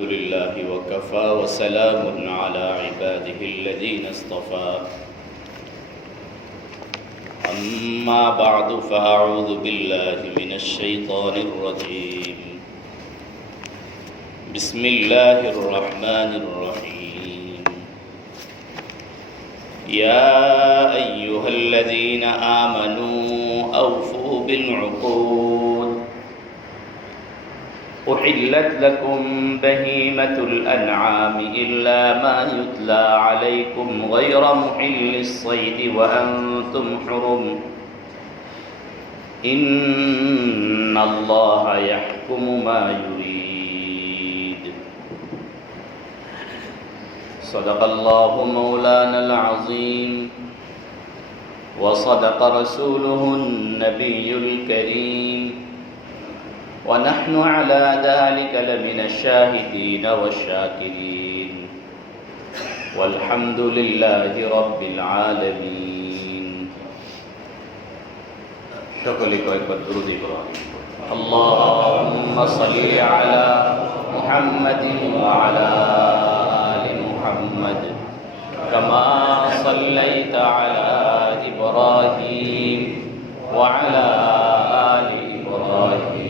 الحمد لله وكفى وسلام على عباده الذين اصطفى أما بعد فأعوذ بالله من الشيطان الرجيم بسم الله الرحمن الرحيم يا أيها الذين آمنوا أوفوا بالعقود أحلت لكم بهيمة الأنعام إلا ما يتلى عليكم غير محل الصيد وأنتم حرم إن الله يحكم ما يريد صدق الله مولانا العظيم وصدق رسوله النبي الكريم ونحن على ذلك لمن الشاهدين والشاكرين والحمد لله رب العالمين সকলে কয়েকবার দরুদ ইব্রাহিম اللهم صل على محمد وعلى آل محمد كما صليت على إبراهيم وعلى آل إبراهيم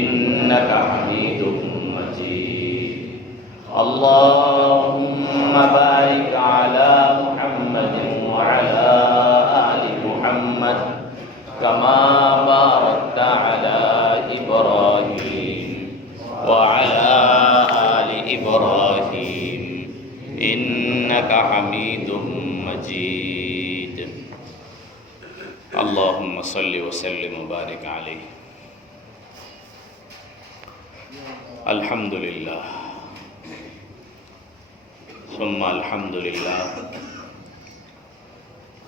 إنك حميد مجيد اللهم بارك على محمد وعلى آل محمد كما باركت على إبراهيم وعلى آل إبراهيم إنك حميد مجيد اللهم صل وسلم وبارك عليه আলহামদুলিল্লাহ সুম্মা আলহামদুলিল্লাহ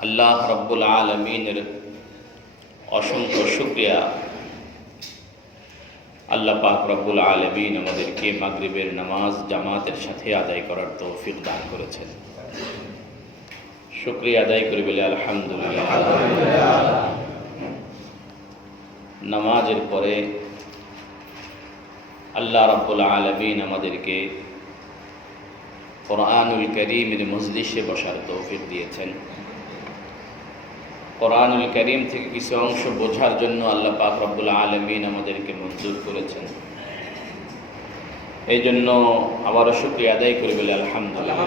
আল্লাহ রাব্বুল আলামিনের অসংখ্য শুকরিয়া। আল্লাহ পাক রব্বুল আলামিন আমাদেরকে মাগরিবের নামাজ জামাতের সাথে আদায় করার তৌফিক দান করেছেন। শুকরিয়া আদায় করি বলে আলহামদুলিল্লাহ। নামাজের পরে আল্লাহ রাব্বুল আলামিন আমাদেরকে কোরআনুল কারীমের মজলিসে বসার তৌফিক দিয়েছেন। কোরআনুল কারীম থেকে কিছু অংশ বোঝার জন্য আল্লাহ পাক রব্বুল আলামিন আমাদেরকে মঞ্জুর করেছেন। এই জন্য আবারও শুকরিয়া আদায় করি বলে আলহামদুলিল্লাহ।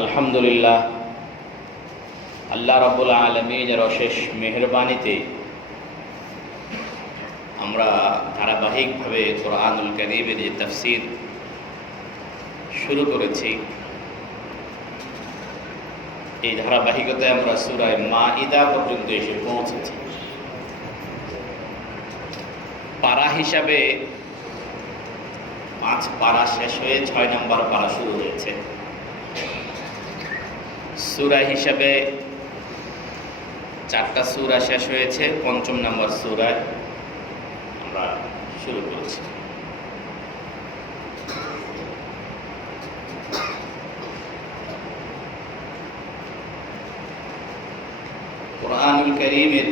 আলহামদুলিল্লাহ আল্লাহ রাব্বুল আলামিনের অশেষ মেহেরবানিতে আমরা ধারাবাহিকভাবে কোরআনুল কারীমের যে তাফসীর শুরু করেছি, এই ধারাবাহিকতায় আমরা সূরা মাঈদা পর্যন্ত এসে পৌঁছেছি। পারা হিসাবে 5 পারা শেষ হয়ে 6 নম্বর পারা শুরু হয়েছে। সূরা হিসাবে 4টা সূরা শেষ হয়েছে, 5ম নম্বর সূরায় আমরা শুরু করেছি। কোরআনুল কারীমের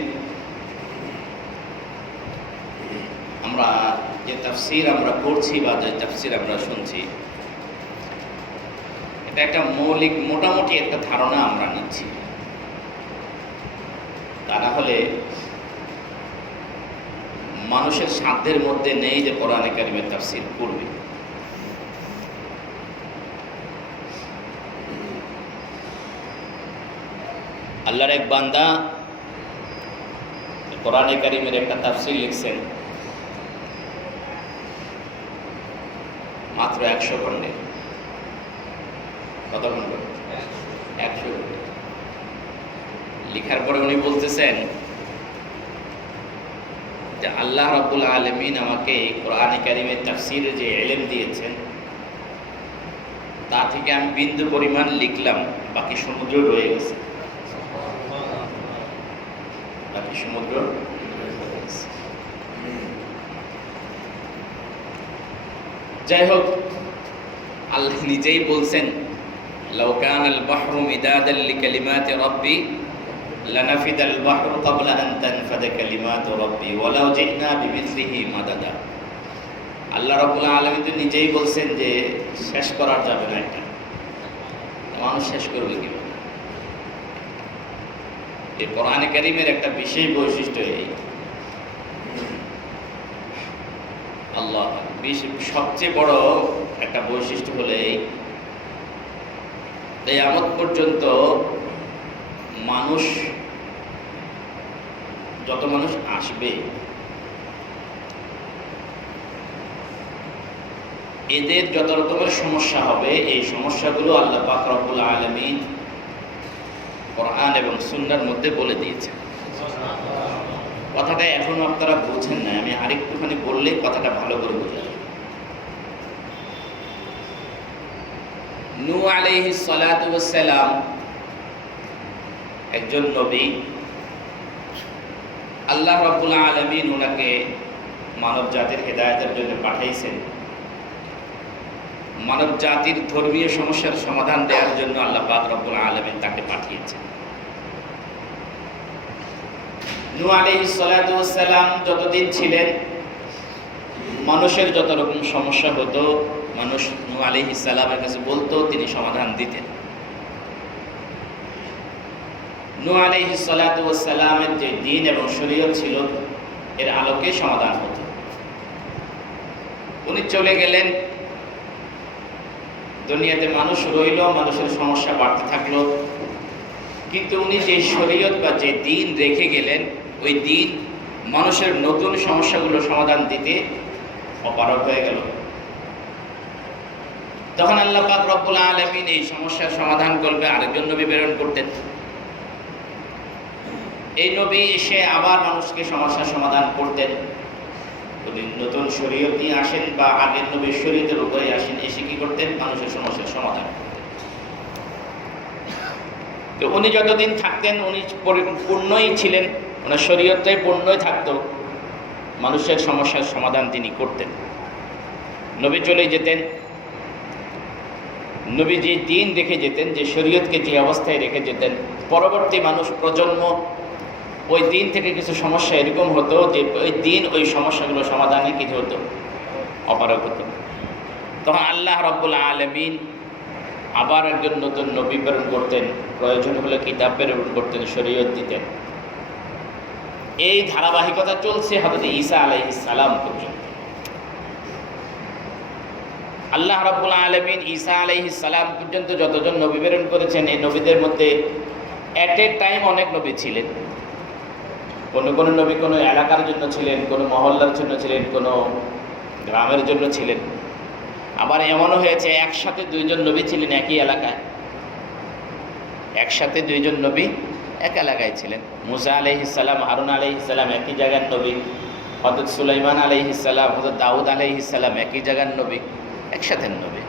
আমরা যে তাফসীর আমরা পড়ছি বা যে তাফসীর আমরা শুনছি, এটা একটা মৌলিক মোটামুটি একটা ধারণা আমরা নিচ্ছি। তা না হলে মানুষের সাধ্যের মধ্যে নেই যে কোরআনে কারীমের তাফসীর করবে। আল্লাহর এক বান্দা কোরআনে কারীমের একটা তাফসীর লিখছেন মাত্র 100 খণ্ডে। কত খণ্ড? 100 খণ্ডে লেখার পরে উনি বলতেছেন যে আল্লাহ রাব্বুল আলামিন আমাকে কোরআনে কারীমের তাফসীরের যে ইলম দিয়েছেন তা থেকে আমি বিন্দু পরিমাণ লিখলাম, বাকি সমুদ্র রয়ে গেছে। বাকি সমুদ্র যাই হোক, আল্লাহ নিজেই বলছেন লাউ কানাল বাহরু মিদাদাল লিকালিমাতি রাব্বি লানাফিদাল বাহরু ক্বাবলা আন তানফাদা কালিমাতু রাব্বি ওয়ালাউ জি'না বিমিসলিহি মাদাদা। আল্লাহ রাব্বুল আলামিন তো নিজেই বলছেন যে শেষ করা যাবে না, এটা মানুষ শেষ করবে কিভাবে? এই কোরআনে কারীমের একটা বিশেষ বৈশিষ্ট্য এই, আল্লাহ সবচেয়ে বড় একটা বৈশিষ্ট্য হলো এই, কিয়ামত পর্যন্ত মানুষ, যত মানুষ আসবে এদের যত রকমের সমস্যা হবে, এই সমস্যাগুলো আল্লাহ পাক রব্বুল আলামিন কোরআন এবং সুন্নাহর মধ্যে বলে দিয়েছেন। কথাটা এখনো আপনারা বুঝেন না, আমি আরেকটুখানি বললেই কথাটা ভালো করে বোঝা যাবে। নূহ আলাইহিস সালাতু ওয়াস সালাম একজন নবী, আল্লাহ রাব্বুল আলামিন ওনাকে মানব জাতির হেদায়েতের জন্য পাঠাইছেন। মানব জাতির ধর্মীয় সমস্যার সমাধান দেওয়ার জন্য আল্লাহ পাক রব্বুল আলামিন তাকে পাঠিয়েছেন। নূহ আলাইহিস সালাতু ওয়াস সালাম যতদিন ছিলেন, মানুষের যত রকম সমস্যা হতো মানুষ নূহ আলাইহিস সালামের কাছে বলতো, তিনি সমাধান দিতেন। নূহ আলাইহিস সালাতু ওয়াস সালামের যে দ্বীন এবং শরীয়ত ছিল, এর আলোকে সমাধান হতো। উনি চলে গেলেন, দুনিয়াতে মানুষ রইল, মানুষের সমস্যা বাড়তে থাকলো, কিন্তু উনি যে শরীয়ত বা যে দ্বীন রেখে গেলেন, ওই দ্বীন মানুষের নতুন সমস্যাগুলো সমাধান দিতে অপারগ হয়ে গেল। তখন আল্লাহ পাক রব্বুল আলামিন এই সমস্যার সমাধান করবে আরেকজন নবী প্রেরণ করতেন। এই নবী এসে আবার মানুষকে সমস্যার সমাধান করতেন। যদি নতুন শরীয়ত নিয়ে আসেন বা আগের নবীর শরীয়তের উপরে আসেন, এসে কি করতেন? মানুষের সমস্যার সমাধান করতেন। তো উনি যতদিন থাকতেন উনি পূর্ণই ছিলেন, ওনার শরীয়তে পূর্ণই থাকতো, মানুষের সমস্যার সমাধান তিনি করতেন। নবী চলে যেতেন, নবী যে দ্বীন রেখে যেতেন, যে শরীয়তকে যে অবস্থায় রেখে যেতেন, পরবর্তী মানুষ প্রজন্ম ওই দ্বীন থেকে কিছু সমস্যা এরকম হতো যে ওই দ্বীন ওই সমস্যাগুলো সমাধানে কিছু হতো, অপারগ হতো। তখন আল্লাহ রাব্বুল আলামিন আবার একজন নতুন নবী প্রেরণ করতেন, প্রয়োজন হলে কিতাব প্রেরণ করতেন, শরীয়ত দিতেন। এই ধারাবাহিকতা চলছে হযরত ঈসা আলাইহিস সালাম পর্যন্ত। আল্লাহ রাব্বুল আলামিন ঈসা আলাইহিস সালাম পর্যন্ত যতজন নবী প্রেরণ করেছেন, এই নবীদের মধ্যে এট এ টাইম অনেক নবী ছিলেন। কোনো নবী কোনো এলাকার জন্য ছিলেন, কোনো মহল্লার জন্য ছিলেন, কোনো গ্রামের জন্য ছিলেন। আবার এমনও হয়েছে একসাথে দুইজন নবী ছিলেন একই এলাকায়, একসাথে দুইজন নবী এক এলাকায় ছিলেন। মুসা আলাইহিস সালাম, হারুন আলাইহিস সালাম একই জায়গার নবী, হযরত সুলাইমান আলাইহিস সালাম, হযরত দাউদ আলাইহিস সালাম একই জায়গার নবী, একসাথে নবী।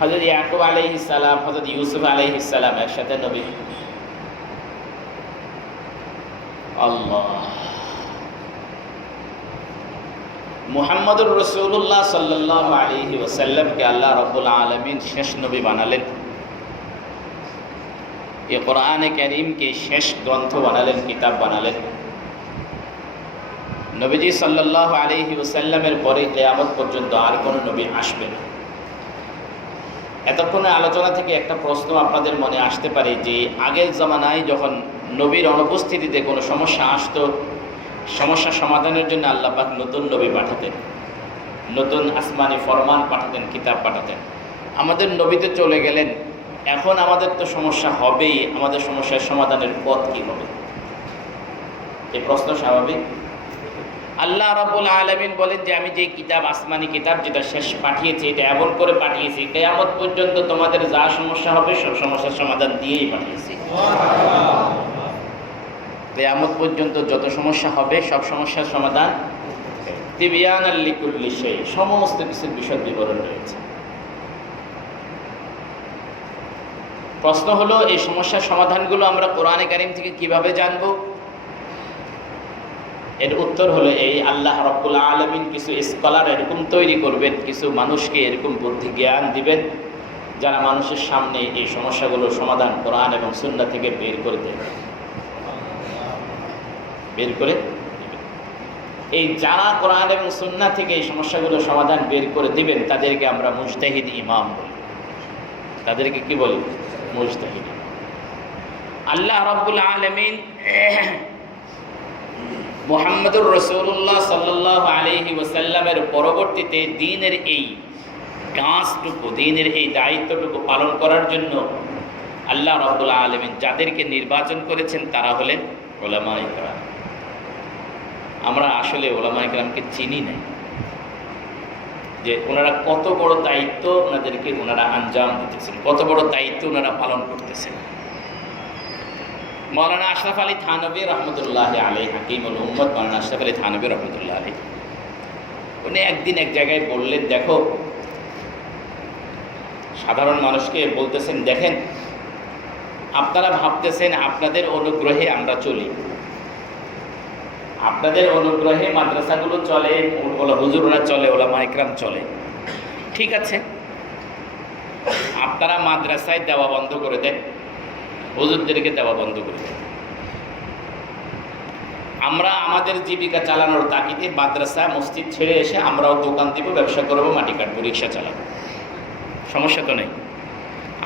হযরত ইয়াকুব আলাইহিস সালাম, হযরত ইউসুফ আলাইহিস সালাম একসাথে নবী। আল্লাহ, মুহাম্মদুর রাসূলুল্লাহ সাল্লাল্লাহু আলাইহি ওয়াসাল্লামকে আল্লাহ রাব্বুল আলামিন শেষ নবী বানালেন। এই কোরআনে কারীমকে শেষ গ্রন্থ বানালেন, কিতাব বানালেন। নবীজি সাল্লাল্লাহু আলাইহি ওয়াসাল্লামের পরে কিয়ামত পর্যন্ত আর কোনো নবী আসবে না। এতক্ষণে আলোচনা থেকে একটা প্রশ্ন আপনাদের মনে আসতে পারে যে আগের জামানায় যখন নবীর অনুপস্থিতিতে কোনো সমস্যা আসতো, সমস্যা সমাধানের জন্য আল্লাহ পাক নতুন নবী পাঠাতেন, নতুন আসমানি ফরমান পাঠাতেন, কিতাব পাঠাতেন। আমাদের নবী তো চলে গেলেন, এখন আমাদের তো সমস্যা হবেই, আমাদের সমস্যার সমাধানের পথ কী হবে? এই প্রশ্ন স্বাভাবিক। আল্লাহ রাব্বুল আলামিন বলেন যে আমি যে কিতাব, আসমানি কিতাব যেটা শেষ পাঠিয়েছি, এটা এমন করে পাঠিয়েছি কিয়ামত পর্যন্ত তোমাদের যা সমস্যা হবে সব সমস্যার সমাধান দিয়েই পাঠিয়েছি। কিয়ামত পর্যন্ত যত সমস্যা হবে সব সমস্যার সমাধান, তিবিয়ানাল লিকুল্লি শাই, সমস্ত কিছুর বিশদ বিবরণ রয়েছে। প্রশ্ন হলো এই সমস্যার সমাধানগুলো আমরা কোরআনে কারীম থেকে কিভাবে জানবো? এর উত্তর হলো এই, আল্লাহ রাব্বুল আলামিন কিছু স্কলার এরকম তৈরি করবেন, কিছু মানুষকে এরকম বুদ্ধি জ্ঞান দিবেন যারা মানুষের সামনে এই সমস্যাগুলোর সমাধান কোরআন এবং সুন্নাহ থেকে বের করে দেবে, বের করে দেবে। এই যারা কোরআন এবং সুন্নাহ থেকে এই সমস্যাগুলোর সমাধান বের করে দিবেন তাদেরকে আমরা মুজতাহিদ ইমাম বলি। তাদেরকে কি বলি? মুজতাহিদ। আল্লাহ রাব্বুল আলামিন মুহাম্মদুর রাসূলুল্লাহ সাল্লাল্লাহু আলাইহি ওয়াসাল্লামের পরবর্তীতে দ্বীনের এই কাজটুকু, দ্বীনের এই দায়িত্বটুকু পালন করার জন্য আল্লাহ রাব্বুল আলামিন যাদেরকে নির্বাচন করেছেন তারা হলেন উলামায়ে কেরাম। আমরা আসলে উলামায়ে কেরামকে চিনি না, যে ওনারা কত বড় দায়িত্ব ওনাদেরকে ওনারা আঞ্জাম দিতেছেন, কত বড় দায়িত্ব ওনারা পালন করতেছেন। মৌলানা আশরাফ আলী থানভী রহমতুল্লাহ আলাইহি, হাকিমুল উম্মত মৌলানা আশরাফ আলী থানভী রহমতুল্লাহ আলাইহি, উনি একদিন এক জায়গায় বললেন, দেখো সাধারণ মানুষকে বলতেছেন, দেখেন আপনারা ভাবতেছেন আপনাদের অনুগ্রহে আমরা চলি, আপনাদের অনুগ্রহে মাদ্রাসাগুলো চলে, হুজুররা চলে, উলামায়ে কেরাম চলে, ঠিক আছে, আপনারা মাদ্রাসায় দেওয়া বন্ধ করে দেন, হুজুরদেরকে দেওয়া বন্ধ করে দেন। আমরা আমাদের জীবিকা চালানোর তাগিদে মাদ্রাসা মসজিদ ছেড়ে এসে আমরাও দোকান দিব, ব্যবসা করবো, মাটি কাটবো, রিক্সা চালাবো, সমস্যা তো নেই।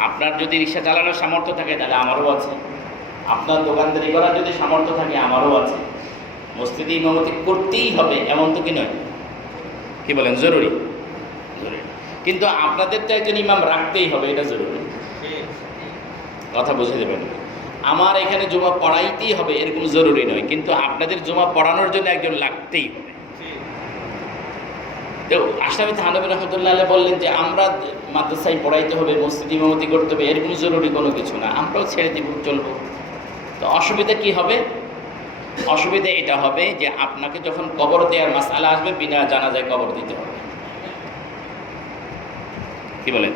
আপনার যদি রিক্সা চালানোর সামর্থ্য থাকে তাহলে আমারও আছে, আপনার দোকানদারি করার যদি সামর্থ্য থাকে আমারও আছে। মসজিদে ইমামতি করতেই হবে এমন তো কি নয়, কি বলেন? জরুরি, জরুরি। কিন্তু আপনাদের তো একজন ইমাম রাখতেই হবে, এটা জরুরি। কথা বুঝে দেবেন। আমার এখানে জুমা পড়াইতেই হবে এরকম জরুরি নয়, কিন্তু আপনাদের জুমা পড়ানোর জন্য একজন লাগতেই হবে। তো আশরাফ থানভী রহমতুল্লাহ আলাইহি বললেন যে আমরা মাদ্রাসায় পড়াইতে হবে, মসজিদ ইমামতি করতে হবে, এরকম জরুরি কোনো কিছু না, আমরাও ছেড়ে দিব, চলবো। তো অসুবিধা কি হবে? অসুবিধা এটা হবে যে আপনাকে যখন কবর দেওয়ার মাসআলা আসবে, বিনা জানাজায় কবর দিতে হবে। কি বলেন?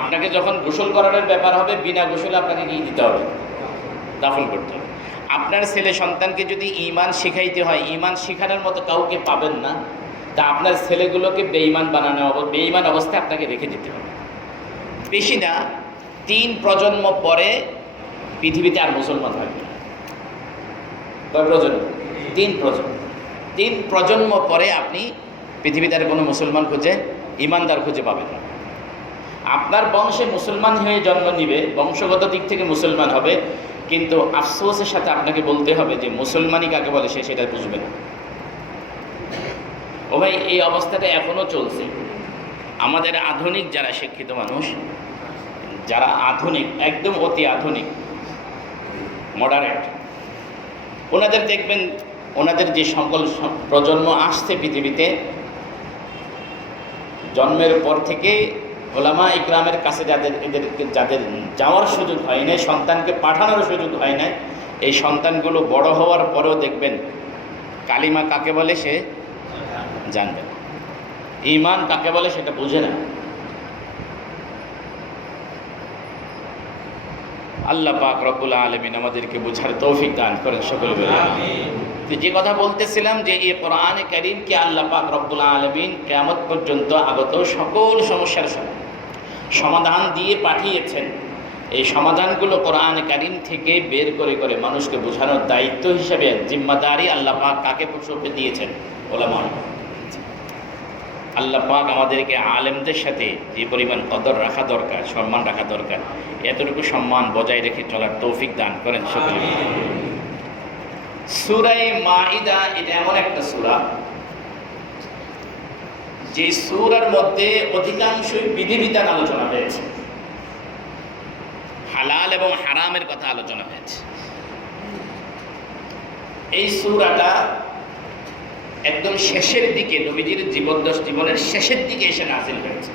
আপনাকে যখন গোসল করানোর ব্যাপার হবে, বিনা গোসলে আপনাকে কি দিতে হবে? দাফন করতে হবে। আপনার ছেলে সন্তানকে যদি ঈমান শিখাইতে হয়, ঈমান শিখানোর মতো কাউকে পাবেন না, তা আপনার ছেলেগুলোকে বেঈমান বানানো, বেঈমান অবস্থায় আপনাকে রেখে দিতে হবে। বেশি না 3 প্রজন্ম পরে পৃথিবীতে আর মুসলমান থাকবে না। কয় প্রজন্ম? 3 প্রজন্ম। 3 প্রজন্ম পরে আপনি পৃথিবীতে আর কোনো মুসলমান খুঁজে, ঈমানদার খুঁজে পাবেন না। আপনার বংশে মুসলমান হয়ে জন্ম নিবে, বংশগত দিক থেকে মুসলমান হবে, কিন্তু আফসোসের সাথে আপনাকে বলতে হবে যে মুসলমানই কাকে বলে সে সেটা বুঝবে না। ও ভাই, এই অবস্থাটা এখনও চলছে। আমাদের আধুনিক যারা শিক্ষিত মানুষ, যারা আধুনিক, একদম অতি আধুনিক, মডারেট, ওনাদের দেখবেন, ওনাদের যে সকল প্রজন্ম আসছে পৃথিবীতে, জন্মের পর থেকে ওলামা ইকরামের কাছে যাদের যাওয়ার সুযোগ হয় না, সন্তানকে পাঠানোর সুযোগ হয় না, এই সন্তানগুলো বড় হওয়ার পরেও দেখবেন কালিমা কাকে বলে সে জানবে না, ঈমান কাকে বলে সেটা বুঝে না। আল্লাহ পাক রব্বুল আলামিন আমাদেরকে বোঝার তৌফিক দান করেন সকলে বলে আমিন। যে কথা বলতেছিলাম যে এই কোরআনে কারীমকে আল্লাহ পাক রব্বুল আলামিন কিয়ামত পর্যন্ত আগত সকল সমস্যার সমাধান দিয়ে পাঠিয়েছেন। এই সমাধানগুলো কোরআনে কারীম থেকে বের করে করে মানুষকে বোঝানোর দায়িত্ব হিসেবে জিম্মাদারি আল্লাহ পাক কাকে সঁপে দিয়েছেন? ওলামা। আল্লাহ পাক আমাদেরকে আলেমদের সাথে যে পরিমাণ কদর রাখা দরকার, সম্মান রাখা দরকার, এতটুকু সম্মান বজায় রেখে চলার তৌফিক দান করেন সকলে। সূরা মাইদা এটা এমন একটা সূরা যে সূরার মধ্যে অধিকাংশই বিধিবিধান আলোচনা হয়েছে, হালাল এবং হারামের কথা আলোচনা হয়েছে। এই সূরাটা একদম শেষের দিকে, নবীজির জীবনের শেষের দিকে এসে নাযিল হয়েছে,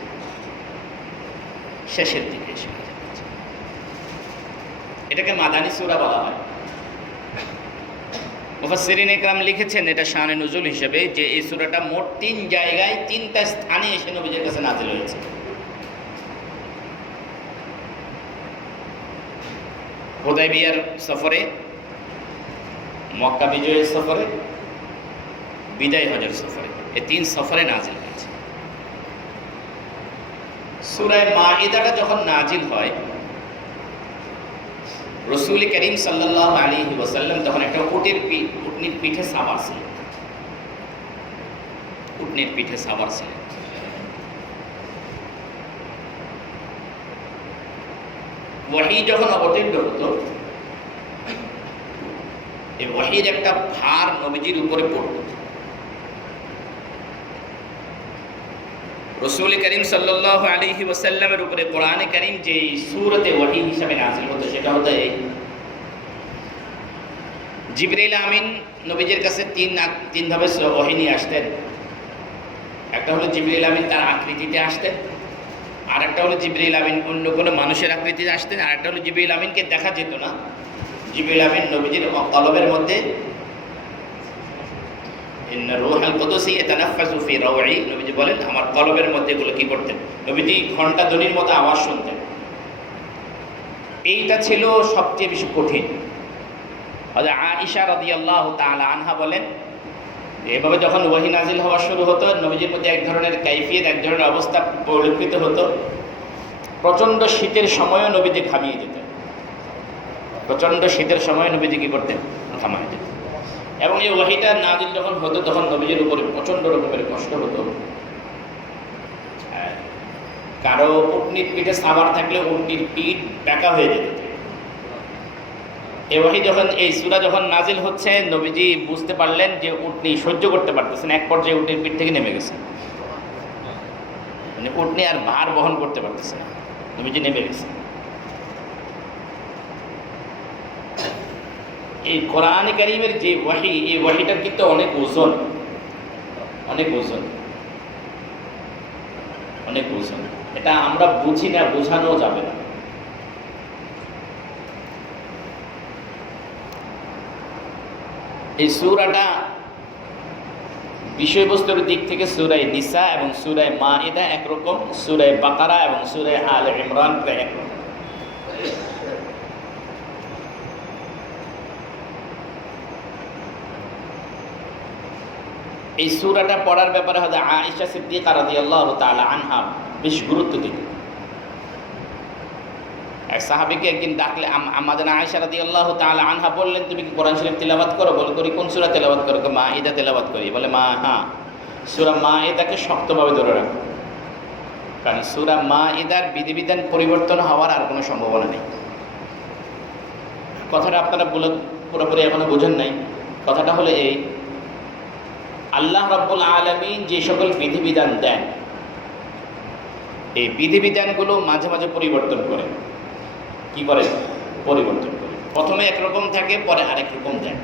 শেষের দিকে এসে নাযিল হয়েছে। এটাকে মাদানী সূরা বলা হয়। মুফাসসিরিন ইকরাম লিখেছেন এটা শানে নুজুল হিসেবে যে এই সূরাটা মোট 3 জায়গায় 3টা স্থানে এসে নবীজির কাছে নাযিল হয়েছে। হুদায়বিয়ার সফরে, মক্কা বিজয়ের সফরে, বিদায় হজের সফরে, এই 3 সফরে নাযিল হয়েছে। সূরা মাইদাটা যখন নাজিল হয়, রাসূল করিম সাল্লাল্লাহু আলাইহি ওয়াসাল্লাম তখন একটা উটনির পিঠে সাওয়ার ছিলেন। উটনির পিঠে সাওয়ার ছিলেন। ওয়াহী যখন অবতীর্ণ হতো, এই ওয়াহীর একটা ভার নবীজির উপরে পড়ত। রাসূল করিম সাল্লাল্লাহু আলাইহি ওয়াসাল্লামের উপরে কোরআনে কারীম যে সূরাতে ওয়াহী হিসাবে নাযিল হতো, সেটা হতো এই জিবরাইল আমিন নবীজির কাছে তিন ভাবে ওয়াহী নিয়ে আসতেন। একটা হলো জিবরাইল আমিন তার আকৃতিতে আসতেন, আর একটা হলো জিবরাইল আমিন অন্য কোনো মানুষের আকৃতিতে আসতেন, আর একটা হলো জিবরাইল আমিনকে দেখা যেত না। জিবরাইল আমিন নবীজির কলবের মধ্যে ইন্না রূহাল কুদুসি ইয়াতানাফাসু ফি রাউঈ, নবীজি বলেন আমার কলবের মধ্যে এগুলো কি করতেন, নবীজি ঘণ্টা ধ্বনির মতো আওয়াজ শুনতেন। এইটা ছিল সবচেয়ে বেশি কঠিন। হযরত আয়েশা রাদিয়াল্লাহু তাআলা আনহা বলেন, এভাবে যখন ওয়াহী নাজিল হওয়া শুরু হতো, নবীজির মধ্যে এক ধরনের কাইফিয়ত, এক ধরনের অবস্থা পরিলক্ষিত হতো। প্রচণ্ড শীতের সময়ও নবীজি ঘামিয়ে যেতেন। প্রচণ্ড শীতের সময় নবীজি কি করতেন, ঘামিয়ে যেতেন। এবং এই ওয়াহীটা নাজিল যখন হতো, তখন নবীজির উপরে প্রচণ্ড রকমের কষ্ট হতো। কারো উটনির পিঠে সাওয়ার থাকলে উটনির পিঠ ব্যাকা হয়ে যেত। এই ওয়াহী যখন, এই সূরা যখন নাজিল হচ্ছে, নবীজি বুঝতে পারলেন যে উটনি সহ্য করতে পারতেছেন, এক পর্যায়ে উটনির পিঠ থেকে নেমে গেছে। মানে উটনি আর ভার বহন করতে পারতেছে না, নবীজি নেমে গেছে। এই কোরআনে কারীমের যে ওয়াহী, এই ওয়াহীটার কিন্তু অনেক ওজন, অনেক ওজন, অনেক ওজন। এটা আমরা বুঝি না, বোঝানো যাবে না। এই সূরাটা বিষয়বস্তুর দিক থেকে সূরা নিসা এবং সূরা মাইদা একরকম, সূরা বাকারা এবং সূরা আলে ইমরান প্রায় একরকম। এই সূরাটা পড়ার ব্যাপারে হযরত আয়েশা সিদ্দিকা রাদিয়াল্লাহু তাআলা আনহা বেশ গুরুত্ব দিতেন। এক সাহাবীকে একদিন ডাকলে আমাদের আয়েশা রাদিয়াল্লাহু তাআলা আনহা বললেন, তুমি কি কোরআন শরীফ তেলাওয়াত করো? বলে, করি। কোন সূরা তেলাওয়াত করো? মাইদা তেলাওয়াত করি। বলে, হ্যাঁ, সূরা মাইদাকে শক্তভাবে ধরে রাখো, কারণ সূরা মাইদার বিধিবিধান পরিবর্তন হওয়ার আর কোনো সম্ভাবনা নেই। কথাটা আপনারা পুরোপুরি এখনো বোঝেন নাই। কথাটা হলো এই, আল্লাহ রাব্বুল আলামিন যে সকল বিধিবিধান দেন, এই বিধিবিধানগুলো মাঝে মাঝে পরিবর্তন করে। কি করে? পরিবর্তন করে। প্রথমে একরকম থাকে, পরে আরেক রকম দেন।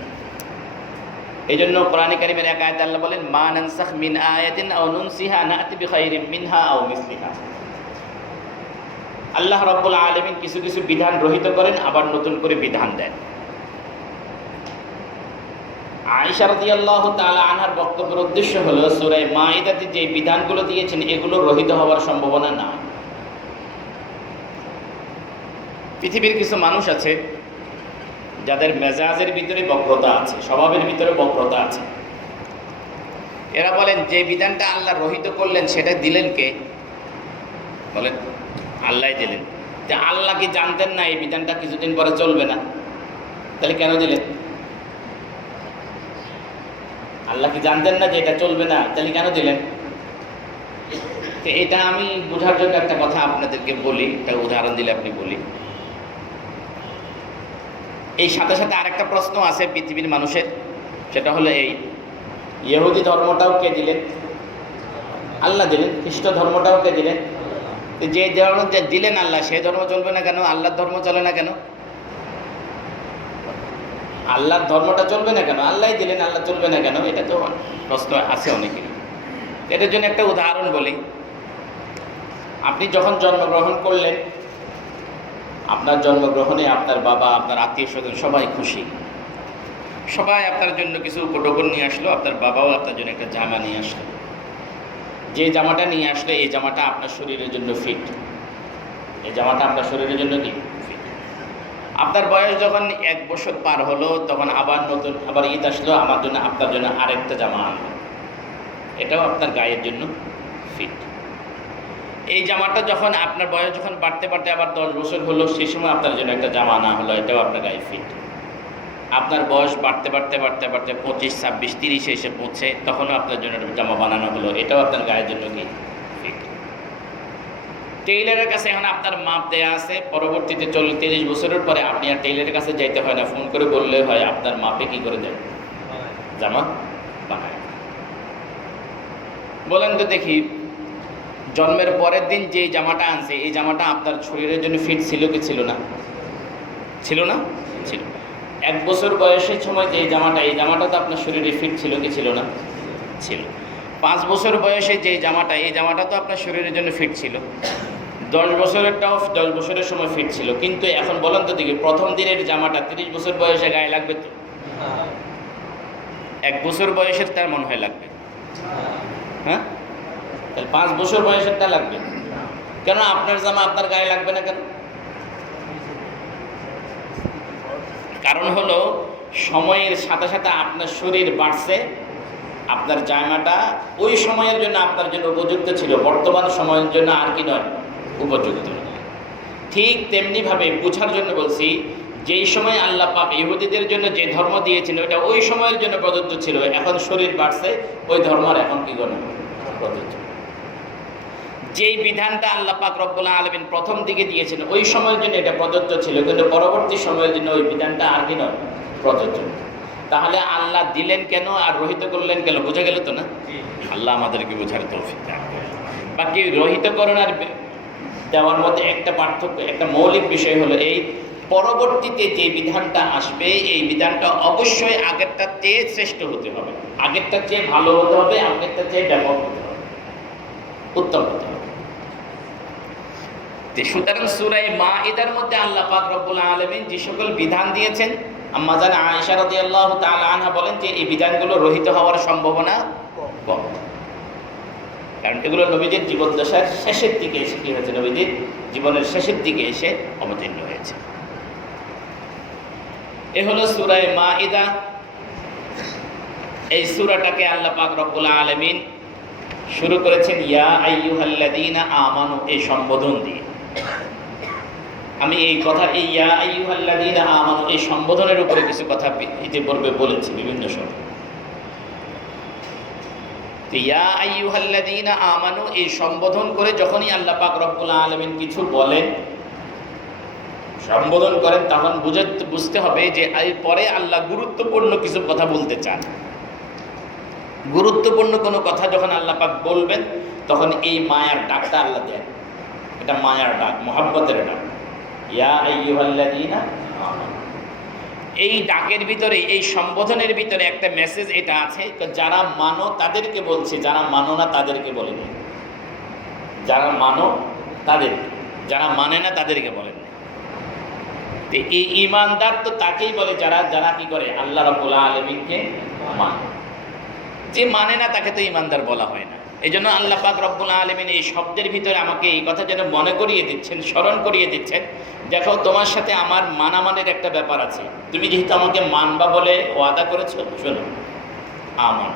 এই জন্য কোরআনে কারীমের এক আয়াতে আল্লাহ বলেন, মা নানসাখ মিন আয়াতিন আও নুনসিহা নাতি বিখাইরিম মিনহা আও মিসলিহা। আল্লাহ রাব্বুল আলামিন কিছু কিছু বিধান রহিত করেন, আবার নতুন করে বিধান দেন। আয়েশা রাদিয়াল্লাহু তাআলা আনহার বক্তব্যের উদ্দেশ্য হলো, সূরা মাইদাতে যে বিধানগুলো দিয়েছেন এগুলো রহিত হওয়ার সম্ভাবনা না। পৃথিবীর কিছু মানুষ আছে যাদের মেজাজের ভিতরে বক্রতা আছে, স্বভাবের ভিতরে বক্রতা আছে। এরা বলেন, যে বিধানটা আল্লাহ রহিত করলেন সেটা দিলেন কে? বলেন, আল্লাহ দিলেন। যে আল্লাহ কি জানতেন না এই বিধানটা কিছুদিন পরে চলবে না? তাহলে কেন দিলেন? আল্লাহ কি জানতেন না যে এটা চলবে না? তাহলে কেন দিলেন? তো এটা আমি বোঝার জন্য একটা কথা আপনাদেরকে বলি, একটা উদাহরণ দিলে আপনি বলি। এই সাথে সাথে আরেকটা প্রশ্ন আছে পৃথিবীর মানুষের, সেটা হলো এই, ইহুদি ধর্মটাও কে দিলেন? আল্লাহ দিলেন। খ্রিস্ট ধর্মটাও কে দিলেন? যে ধর্ম দিলেন আল্লাহ, সেই ধর্ম চলবে না কেন? আল্লাহর ধর্ম চলে না কেন? আল্লাহর ধর্মটা চলবে না কেন? আল্লাহই দিলেন, আল্লাহ চলবে না কেন? এটা তো প্রশ্ন আছে অনেকেরই। এটার জন্য একটা উদাহরণ বলি। আপনি যখন জন্মগ্রহণ করলেন, আপনার জন্মগ্রহণে আপনার বাবা, আপনার আত্মীয় স্বজন সবাই খুশি, সবাই আপনার জন্য কিছু উপঢৌকন নিয়ে আসলো। আপনার বাবাও আপনার জন্য একটা জামা নিয়ে আসলো। যে জামাটা নিয়ে আসলে, এই জামাটা আপনার শরীরের জন্য ফিট, এই জামাটা আপনার শরীরের জন্য কি ফিট। আপনার বয়স যখন 1 বছর পার হলো, তখন আবার ঈদ আসলো, আমার জন্য, আপনার জন্য আরেকটা জামা আনলো, এটাও আপনার গায়ের জন্য ফিট। এই জামাটা যখন আপনার বয়স যখন বাড়তে বাড়তে আবার 10 বছর হলো, সেই সময় আপনার জন্য একটা জামা আনা হলো, এটাও আপনার গায়ে ফিট। আপনার বয়স বাড়তে বাড়তে বাড়তে বাড়তে 25, 26, 30 এসে পৌঁছে, তখনও আপনার জন্য জামা বানানো হলো, এটাও আপনার গায়ের জন্য কি ফিট। টেইলারের কাছে এখন আপনার মাপ দেয়া আছে, পরবর্তীতে 30 বছরের পরে আপনি আর টেইলারের কাছে যাইতে হয় না, ফোন করে বললে হয়, আপনার মাপে কি করে দেয় জামা বানায়। বলেন তো দেখি, জন্মের পরের দিন যে জামাটা আনছে, এই জামাটা আপনার শরীরের জন্য ফিট ছিল কি ছিল না? ছিল না? ছিল। 1 বছর বয়সের সময় যে জামাটা, এই জামাটা তো আপনার শরীরে ফিট ছিল কি ছিল না? ছিল। 5 বছর বয়সে যে জামাটা, এই জামাটা তো আপনার শরীরের জন্য ফিট ছিল। 10 বছরেরটাও 10 বছরের সময় ফিট ছিল। কিন্তু এখন বলেন তো দেখি, প্রথম দিনের জামাটা 30 বছর বয়সে গায়ে লাগবে তো? 1 বছর বয়সের তার মনে হয় লাগবে, হ্যাঁ? তাহলে 5 বছর বয়সেরটা লাগবে কেন? আপনার জামা আপনার গায়ে লাগবে না কেন? কারণ হলো, সময়ের সাথে সাথে আপনার শরীর বাড়ছে, আপনার জামাটা ওই সময়ের জন্য আপনার জন্য উপযুক্ত ছিল, বর্তমান সময়ের জন্য আর কি নয়, উপযুক্ত নয়। ঠিক তেমনিভাবে বোঝার জন্য বলছি, যেই সময় আল্লাহ পাক ইহুদিদের জন্য যে ধর্ম দিয়েছেন, ওইটা ওই সময়ের জন্য প্রযোজ্য ছিল, এখন শরীর বাড়ছে, ওই ধর্ম আর এখন কি করে প্রযোজ্য। যেই বিধানটা আল্লাহ পাক রব্বুল আলামিন প্রথম দিকে দিয়েছেন, ওই সময়ের জন্য এটা প্রযোজ্য ছিল, কিন্তু পরবর্তী সময়ের জন্য ওই বিধানটা আর কি নয়, প্রযোজ্য। তাহলে আল্লাহ দিলেন কেন আর রহিত করলেন কেন? বোঝা গেল তো না? আল্লাহ আমাদেরকে বোঝার তৌফিক দান করেন। বাকি রহিতকরণ আর দেওয়ার মধ্যে একটা পার্থক্য, একটা মৌলিক বিষয় হলো, এই পরবর্তীতে যে বিধানটা আসবে, এই বিধানটা অবশ্যই আগেরটার চেয়ে শ্রেষ্ঠ হতে হবে, আগেরটার চেয়ে ভালো হতে হবে, আগেরটার চেয়ে ব্যাপক হতে হবে, উত্তম হতে হবে। সুতরাং সূরা মাঈদার মধ্যে আল্লাহ পাক রব্বুল আলামিন যে সকল বিধান দিয়েছেন, আম্মা জান আয়েশা রাদিয়াল্লাহু তাআলা আনহা বলেন যে এই বিধানগুলো রহিত হওয়ার সম্ভাবনা কম, কারণ এগুলো নবীজির জীবদ্দশার শেষের দিকে এসে কি হয়েছে, নবীজির জীবনের শেষের দিকে এসে অবতীর্ণ হয়েছে। এ হলো সূরা মাঈদা। এই সূরাটাকে আল্লাহ পাক রব্বুল আলামিন শুরু করেছেন ইয়া আইয়ুহাল্লাযীনা আমানু, এই সম্বোধন দিয়ে। আমি এই কথা, এই ইয়া আইয়ুহাল্লাযীনা আমানু, এই সম্বোধনের উপরে কিছু কথা ইতিপূর্বে বলেছি বিভিন্ন সময়। তো ইয়া আইয়ুহাল্লাযীনা আমানু, এই সম্বোধন করে যখনই আল্লাহ পাক রব্বুল আলামিন কিছু বলেন, সম্বোধন করেন, তখন বুঝতে হবে যে এর পরে আল্লাহ গুরুত্বপূর্ণ কিছু কথা বলতে চান। গুরুত্বপূর্ণ কোনো কথা যখন আল্লাহ পাক বলবেন, তখন এই মায়ার ডাকটা আল্লাহ দেন। এটা মায়ার ডাক, মহাব্বতের ডাক, ইয়া আইয়ুহাল্লাযীনা আমানু। এই ডাকের ভিতরে, এই সম্বোধনের ভিতরে একটা মেসেজ এটা আছে, যারা মানো তাদেরকে বলছে, যারা মানো না তাদেরকে বলেনি। যারা মানো তাদেরকে, যারা মানে না তাদেরকে বলেন। তো এই ঈমানদার তো তাকেই বলে যারা যারা কি করে, আল্লাহ রাব্বুল আলামিনকে মানে। যে মানে না তাকে তো ঈমানদার বলা হয় না। এই জন্য আল্লাহ পাক রব্বুল আলামিন এই শব্দের ভিতরে আমাকে এই কথা যেন মনে করিয়ে দিচ্ছেন, স্মরণ করিয়ে দিচ্ছেন, দেখো তোমার সাথে আমার মানামানের একটা ব্যাপার আছে, তুমি যেহেতু আমাকে মানবা বলে ওয়াদা করেছো, শোনো আমান।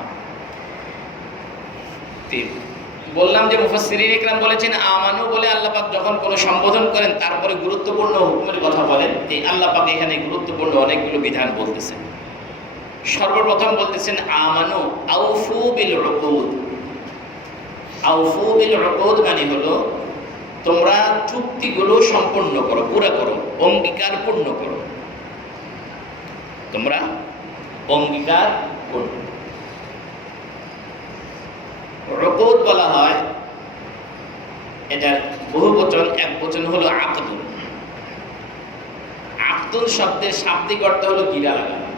বললাম যে মুফাসসিরিন ইকরাম বলেছেন আমানু বলে আল্লাহ পাক যখন কোনো সম্বোধন করেন, তারপরে গুরুত্বপূর্ণ হুকুমের কথা বলেন, এই আল্লাহ পাক এখানে গুরুত্বপূর্ণ অনেকগুলো বিধান বলতেছেন। সর্বপ্রথম বলতেছেন আমানু আউফু বিল উকুদ। আউফু বিল উকুদ মানে হলো তোমরা চুক্তিগুলো সম্পূর্ণ করো, পুরা করো, অঙ্গীকার পূর্ণ করো, তোমরা অঙ্গীকার পূর্ণ। উকুদ বলা হয়, এটার বহুবচন, এক বচন হলো আকদুন। আকদুন শব্দের শাব্দিক অর্থ হলো গিরা লাগানো,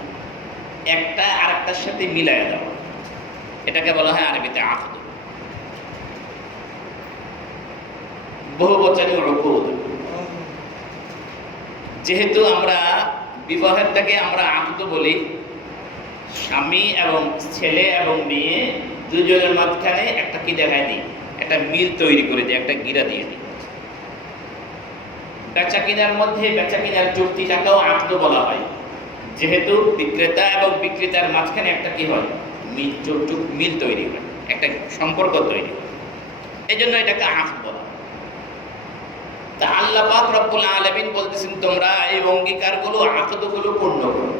একটা আরেকটার সাথে মিলাইয়া দেওয়া, এটাকে বলা হয় আরবিতে আকদ। বহুবচনে উকুদ। যেহেতু আমরা বিবাহেরটাকে আমরা আকদ বলি, স্বামী এবং ছেলে এবং মেয়ে দুজনের মাঝখানে একটা কি দেখায় দিই, একটা মিল তৈরি করে দিই, একটা গিরা দিয়ে দিই। বেচা কিনার মধ্যে বেচা কিনার চুক্তিটাকেও আকদ বলা হয়, যেহেতু বিক্রেতা এবং বিক্রেতার মাঝখানে একটা কি হয়, মিল তৈরি হয়, একটা সম্পর্ক তৈরি হয়, এই জন্য এটাকে আকদ বলা হয়। তা আল্লাহ পাক রব্বুল আলামিন বলতেছেন তোমরা এই অঙ্গীকারগুলো আকদগুলো পূর্ণ করো।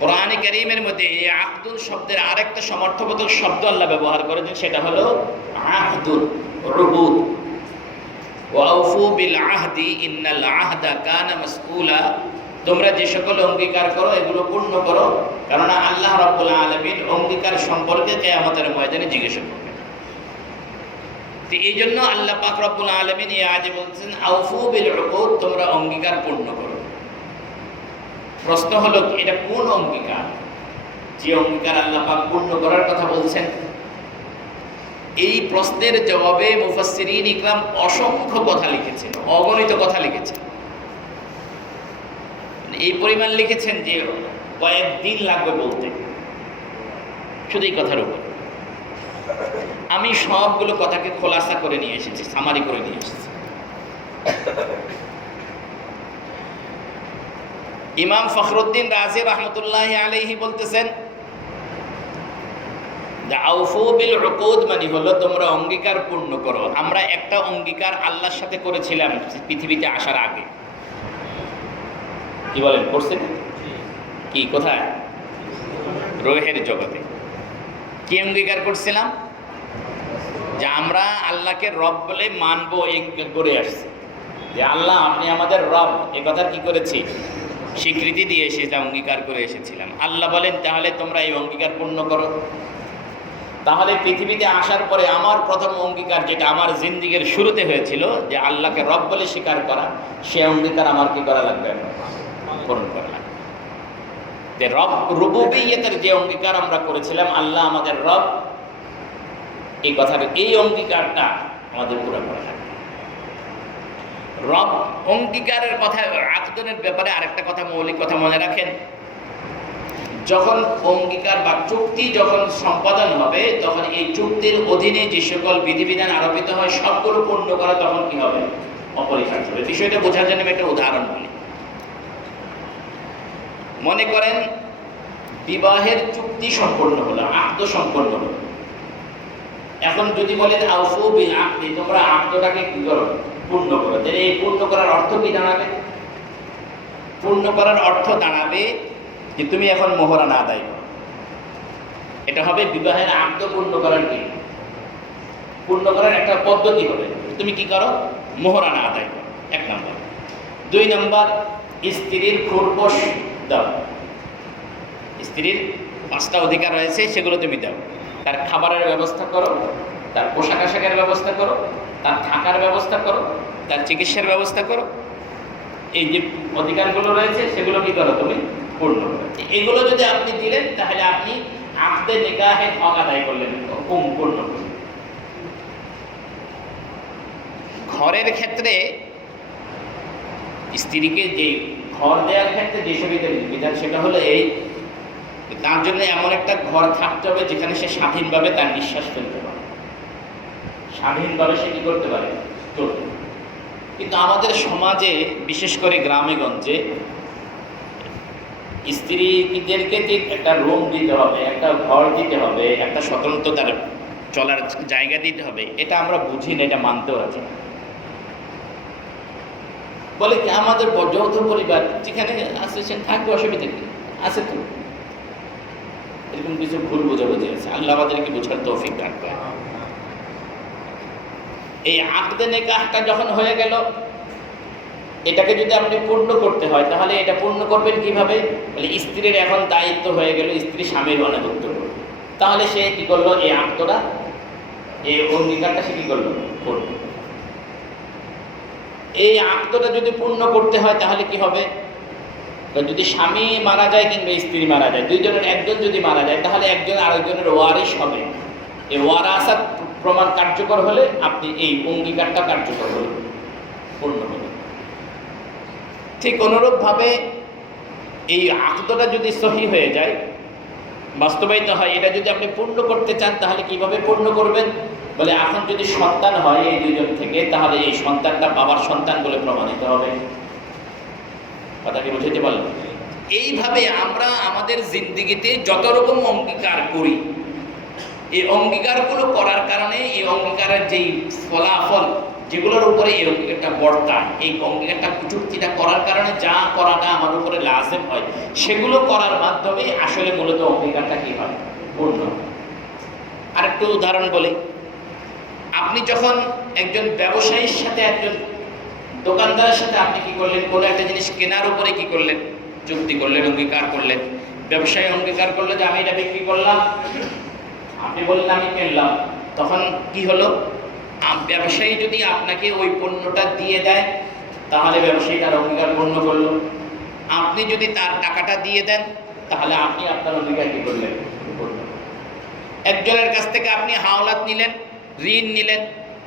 কোরআনে কারীমের মধ্যে এই আকদুল শব্দের আরেকটা সমর্থবোধক শব্দ আল্লাহ ব্যবহার করেছেন, সেটা হলো আহদুল উহুদ। ওয়াউফু বিল আহদি ইন্নাল আহদা কানা মাসউলা। তোমরা যে সকল অঙ্গীকার করো এগুলো পূর্ণ করো, কারণ আল্লাহ রাব্বুল আলামিন অঙ্গীকার সম্পর্কে কিয়ামতের ময়দানে জিজ্ঞাসা করবেন। তো এই জন্য আল্লাহ পাক রব্বুল আলামিন এই আয়াতে বলছেন আউফু বিল উকুদ, তোমরা অঙ্গীকার পূর্ণ করো। প্রশ্ন হলো এটা কোন অঙ্গীকার? যে অঙ্গীকার আল্লাহ পাক পূর্ণ করার কথা বলছেন, এই প্রশ্নের জবাবে মুফাসসিরিন ইকরাম অসংখ্য কথা লিখেছেন, অগণিত কথা লিখেছেন। এই পরিমাণ লিখেছেন যে কয়েকদিন লাগবে বলতে, শুধু এই কথার উপর। আমি সবগুলো কথাকে খোলাসা করে নিয়ে এসেছি, সামারি করে নিয়ে এসেছি। ইমাম ফখরুদ্দিন রাজি রহমতুল্লাহি আলাইহি বলতেছেন আউফু বিল উকুদ মানে হলো তোমরা অঙ্গীকার পূর্ণ করো। আমরা একটা অঙ্গীকার আল্লাহর সাথে করেছিলাম পৃথিবীতে আসার আগে। কি বলেন, করছেন? কি, কোথায়? রোহের জগতে। কি অঙ্গীকার করছিলাম? যে আমরা আল্লাহকে রব বলে মানবো, এই করে আসছি যে আল্লাহ আপনি আমাদের রব, এ কথার কি করেছি? স্বীকৃতি দিয়ে এসেছিলাম, অঙ্গীকার করে এসেছিলাম। আল্লাহ বলেন তাহলে তোমরা এই অঙ্গীকার পূর্ণ করো। তাহলে পৃথিবীতে আসার পরে আমার প্রথম অঙ্গীকার, যেটা আমার জিন্দিগির শুরুতে হয়েছিল, যে আল্লাহকে রব বলে স্বীকার করা, সে অঙ্গীকার আমার কি করা লাগবে? পূরণ করা লাগবে। যে রব রুবুবিয়্যতের যে অঙ্গীকার আমরা করেছিলাম, আল্লাহ আমাদের রব, এই কথার এই অঙ্গীকারটা আমাদের পুরো করা লাগবে। রব অঙ্গীকারের কথা, আকদের ব্যাপারে আরেকটা কথা, মৌলিক কথা মনে রাখেন। যখন অঙ্গীকার বা চুক্তি যখন সম্পাদন হবে, তখন এই চুক্তির অধীনে যে সকল বিধিবিধান আরোপিত হয় সবগুলো পূর্ণ করা তখন কি হবে? অপরিহার্য হবে। বিষয়টা বোঝার জন্য আমি একটা উদাহরণ বলি। মনে করেন বিবাহের চুক্তি সম্পন্ন হলো, আকদ সম্পন্ন হলো। এখন যদি বলেন আউফু বিল আকদি, তোমরা আকদটাকে কি করো? পূর্ণ করো। তাহলে এই পূর্ণ করার অর্থ কি দাঁড়াবে? পূর্ণ করার অর্থ দাঁড়াবে যে তুমি এখন মোহরানা আদায় করো। এটা হবে বিবাহের আকদ পূর্ণ করার কি? পূর্ণ করার একটা পদ্ধতি হবে। তুমি কি করো? মোহরানা আদায় করো, এক নম্বর। দুই নম্বর, স্ত্রীর খোরপোশ দাও। স্ত্রীর 5টা অধিকার রয়েছে, সেগুলো তুমি দাও। তার খাবারের ব্যবস্থা করো, তার পোশাক আশাকের ব্যবস্থা করো, তার থাকার ব্যবস্থা করো, তার চিকিৎসার ব্যবস্থা করো। এই যে অধিকারগুলো রয়েছে সেগুলো কি করো? তুমি পূর্ণ করো। এগুলো যদি আপনি দিলেন তাহলে আপনি আকদে নিকাহে হক আদায় করলেন, পূর্ণ করলেন। ঘরের ক্ষেত্রে স্ত্রীকে যে ঘর দেওয়ার ক্ষেত্রে যেসব বিধান, সেটা হলো এই, তার জন্য এমন একটা ঘর থাকতে হবে যেখানে সে স্বাধীনভাবে তার নিঃশ্বাস ফেলতে পারে, স্বাধীনভাবে সে কি করতে পারে? চলতে। কিন্তু আমাদের সমাজে, বিশেষ করে গ্রামে গঞ্জে, স্ত্রীদেরকে যে একটা রুম দিতে হবে, একটা ঘর দিতে হবে, একটা স্বতন্ত্র তার চলার জায়গা দিতে হবে, এটা আমরা বুঝি না, এটা মানতেও আছে। বলে কি আমাদের যৌথ পরিবার যেখানে আছে সে থাকবে, অসুবিধা কি আছে? তো এরকম কিছু ভুল বোঝাবুঝি আছে। আল্লাহ আমাদেরকে বোঝার তৌফিক দান করেন। এই আকদে নিকাহটা যখন হয়ে গেল, এটাকে যদি আপনি পূর্ণ করতে হয় তাহলে এটা পূর্ণ করবেন কিভাবে? বলে স্ত্রীর এখন দায়িত্ব হয়ে গেল স্ত্রী স্বামীর অনাদত্ত করবে। তাহলে সে কি করলো? এই আকদটা, এই অঙ্গীকারটা সে কি করলো? করল। এই আকদটা যদি পূর্ণ করতে হয় তাহলে কি হবে? যদি স্বামী মারা যায় কিংবা স্ত্রী মারা যায়, দুইজনের একজন যদি মারা যায়, তাহলে একজন আরেকজনের ওয়ারিশ হবে। এই ওয়ারাসাত প্রমাণ কার্যকর হলে আপনি এই অঙ্গীকারটা কার্যকর হল, পূর্ণ হল। ঠিক অনুরূপভাবে এই আকদটা যদি সহি হয়ে যায়, বাস্তবায়িত হয়, এটা যদি আপনি পূর্ণ করতে চান তাহলে কিভাবে পূর্ণ করবেন? বলে এখন যদি সন্তান হয় এই দুইজন থেকে, তাহলে এই সন্তানটা বাবার সন্তান বলে প্রমাণিত হবে। কথা কি বুঝাইতে পারলেন? এইভাবে আমরা আমাদের জিন্দিগিতে যত রকম অঙ্গীকার করি, এই অঙ্গীকারগুলো করার কারণে এই অঙ্গীকারের যেই ফলাফল, যেগুলোর উপরে এই অঙ্গীকারটা বর্তায়, এই অঙ্গীকারটা চুক্তিটা করার কারণে যা করাটা আমার উপরে লাজেম হয়, সেগুলো করার মাধ্যমে আসলে মূলত অঙ্গীকারটা কি হয়, পূর্ণ। আরেকটু উদাহরণ বলি, আপনি যখন একজন ব্যবসায়ীর সাথে, একজন দোকানদারের সাথে আপনি কি করলেন, কোনো একটা জিনিস কেনার উপরে কি করলেন, চুক্তি করলেন, অঙ্গীকার করলেন। ব্যবসায়ী অঙ্গীকার করলো যে আমি এটা বিক্রি করলাম, আপনি বললেন আমি কিনলাম। তখন কি হলো, ব্যবসায়ী যদি আপনাকে ওই পণ্যটা দিয়ে দেয় তাহলে ব্যবসায়ী তার অঙ্গীকার পূর্ণ করলো। আপনি যদি তার টাকাটা দিয়ে দেন তাহলে আপনি আপনার অঙ্গীকার কি করলেন, একজনের কাছ থেকে আপনি হাওলাত নিলেন, ঋণ নিলেন,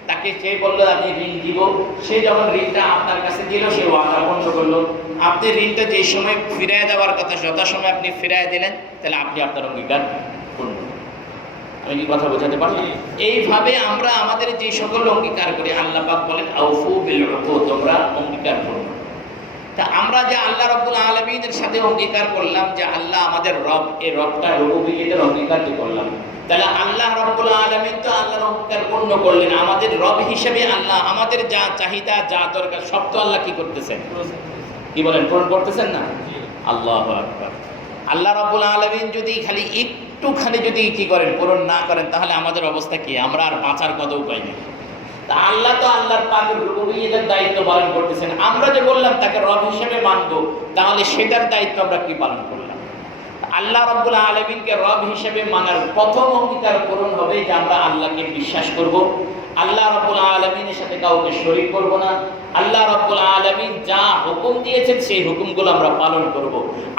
তাকে সে বললো আমি ঋণ দিব, সে যখন ঋণটা আপনার কাছে দিল সে ওয়াদা পূর্ণ করলো। আপনি ঋণটা যে সময় ফিরিয়ে দেওয়ার কথা যথাসময় আপনি ফিরিয়ে দিলেন, তাহলে আপনি আপনার অঙ্গীকার পূর্ণ। আমি কি কথা বোঝাতে পারলাম? এইভাবে আমরা আমাদের যে সকল অঙ্গীকার করি, আল্লাহ পাক বলেন আউফু বিল উকুদ, তোমরা অঙ্গীকার করো। তা আমরা যে আল্লাহ রাব্বুল আলামিনের সাথে অঙ্গীকার করলাম যে আল্লাহ আমাদের রব, এই রবটা রুবুবিয়্যতের অঙ্গীকার করলাম, তাহলে আল্লাহ রাব্বুল আলামিন তো আল্লাহর অঙ্গীকার পূর্ণ করলেন। আমাদের রব হিসেবে আল্লাহ আমাদের যা চাহিদা, যা দরকার সব তো আল্লাহ কি করতেছেন, কি বলেন, পূরণ করতেছেন না? আল্লাহু আকবার। আল্লাহ রাব্বুল আলামিন যদি খালি একটুখানি যদি কি করেন, পূরণ না করেন, তাহলে আমাদের অবস্থা কি? আমরা আর বাঁচার কত উপায় নেই। তা আল্লাহ তো আল্লাহর পাকের রুবুবিয়্যতের দায়িত্ব পালন করতেছেন, আমরা যে বললাম তাকে রব হিসেবে মানব, তাহলে সেটার দায়িত্ব আমরা কি পালন করলাম? আল্লাহ রাব্বুল আলামিনকে রব হিসেবে মানার প্রথম অঙ্গীকার পূরণ হবে যে আমরা আল্লাহকে বিশ্বাস করব, আল্লাহ রাব্বুল আলামিনের সাথে কাউকে শরীক করব না, আল্লাহ রাব্বুল আলামিন যা হুকুম দিয়েছেন সেই হুকুমগুলো আমরা পালন করব।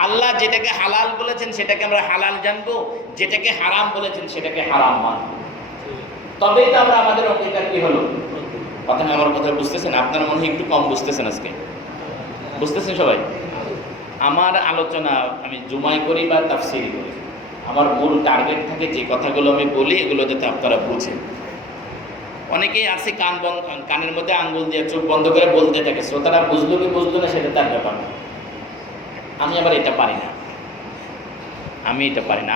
আল্লাহ যেটাকে হালাল বলেছেন সেটাকে আমরা হালাল জানবো, যেটাকে হারাম বলেছেন সেটাকে হারাম মানব। তবেই তো আমরা আমাদের অঙ্গীকার কি হলো। কথা আমার কথা বুঝতেছেন? আপনারা মনে হয় একটু কম বুঝতেছেন, আজকে বুঝতেছেন সবাই? আমার আলোচনা আমি জুমায় করি বা তাফসীরি করি, আমার মূল টার্গেট থাকে যে কথাগুলো আমি বলি এগুলো যাতে আপনারা বুঝেন। অনেকেই আছে কানের মধ্যে আঙ্গুল দিয়ে চোখ বন্ধ করে বলতে থাকে, শ্রোতারা বুঝলো কি বুঝলো না সেটা তার ব্যাপার না। আমি আবার এটা পারি না,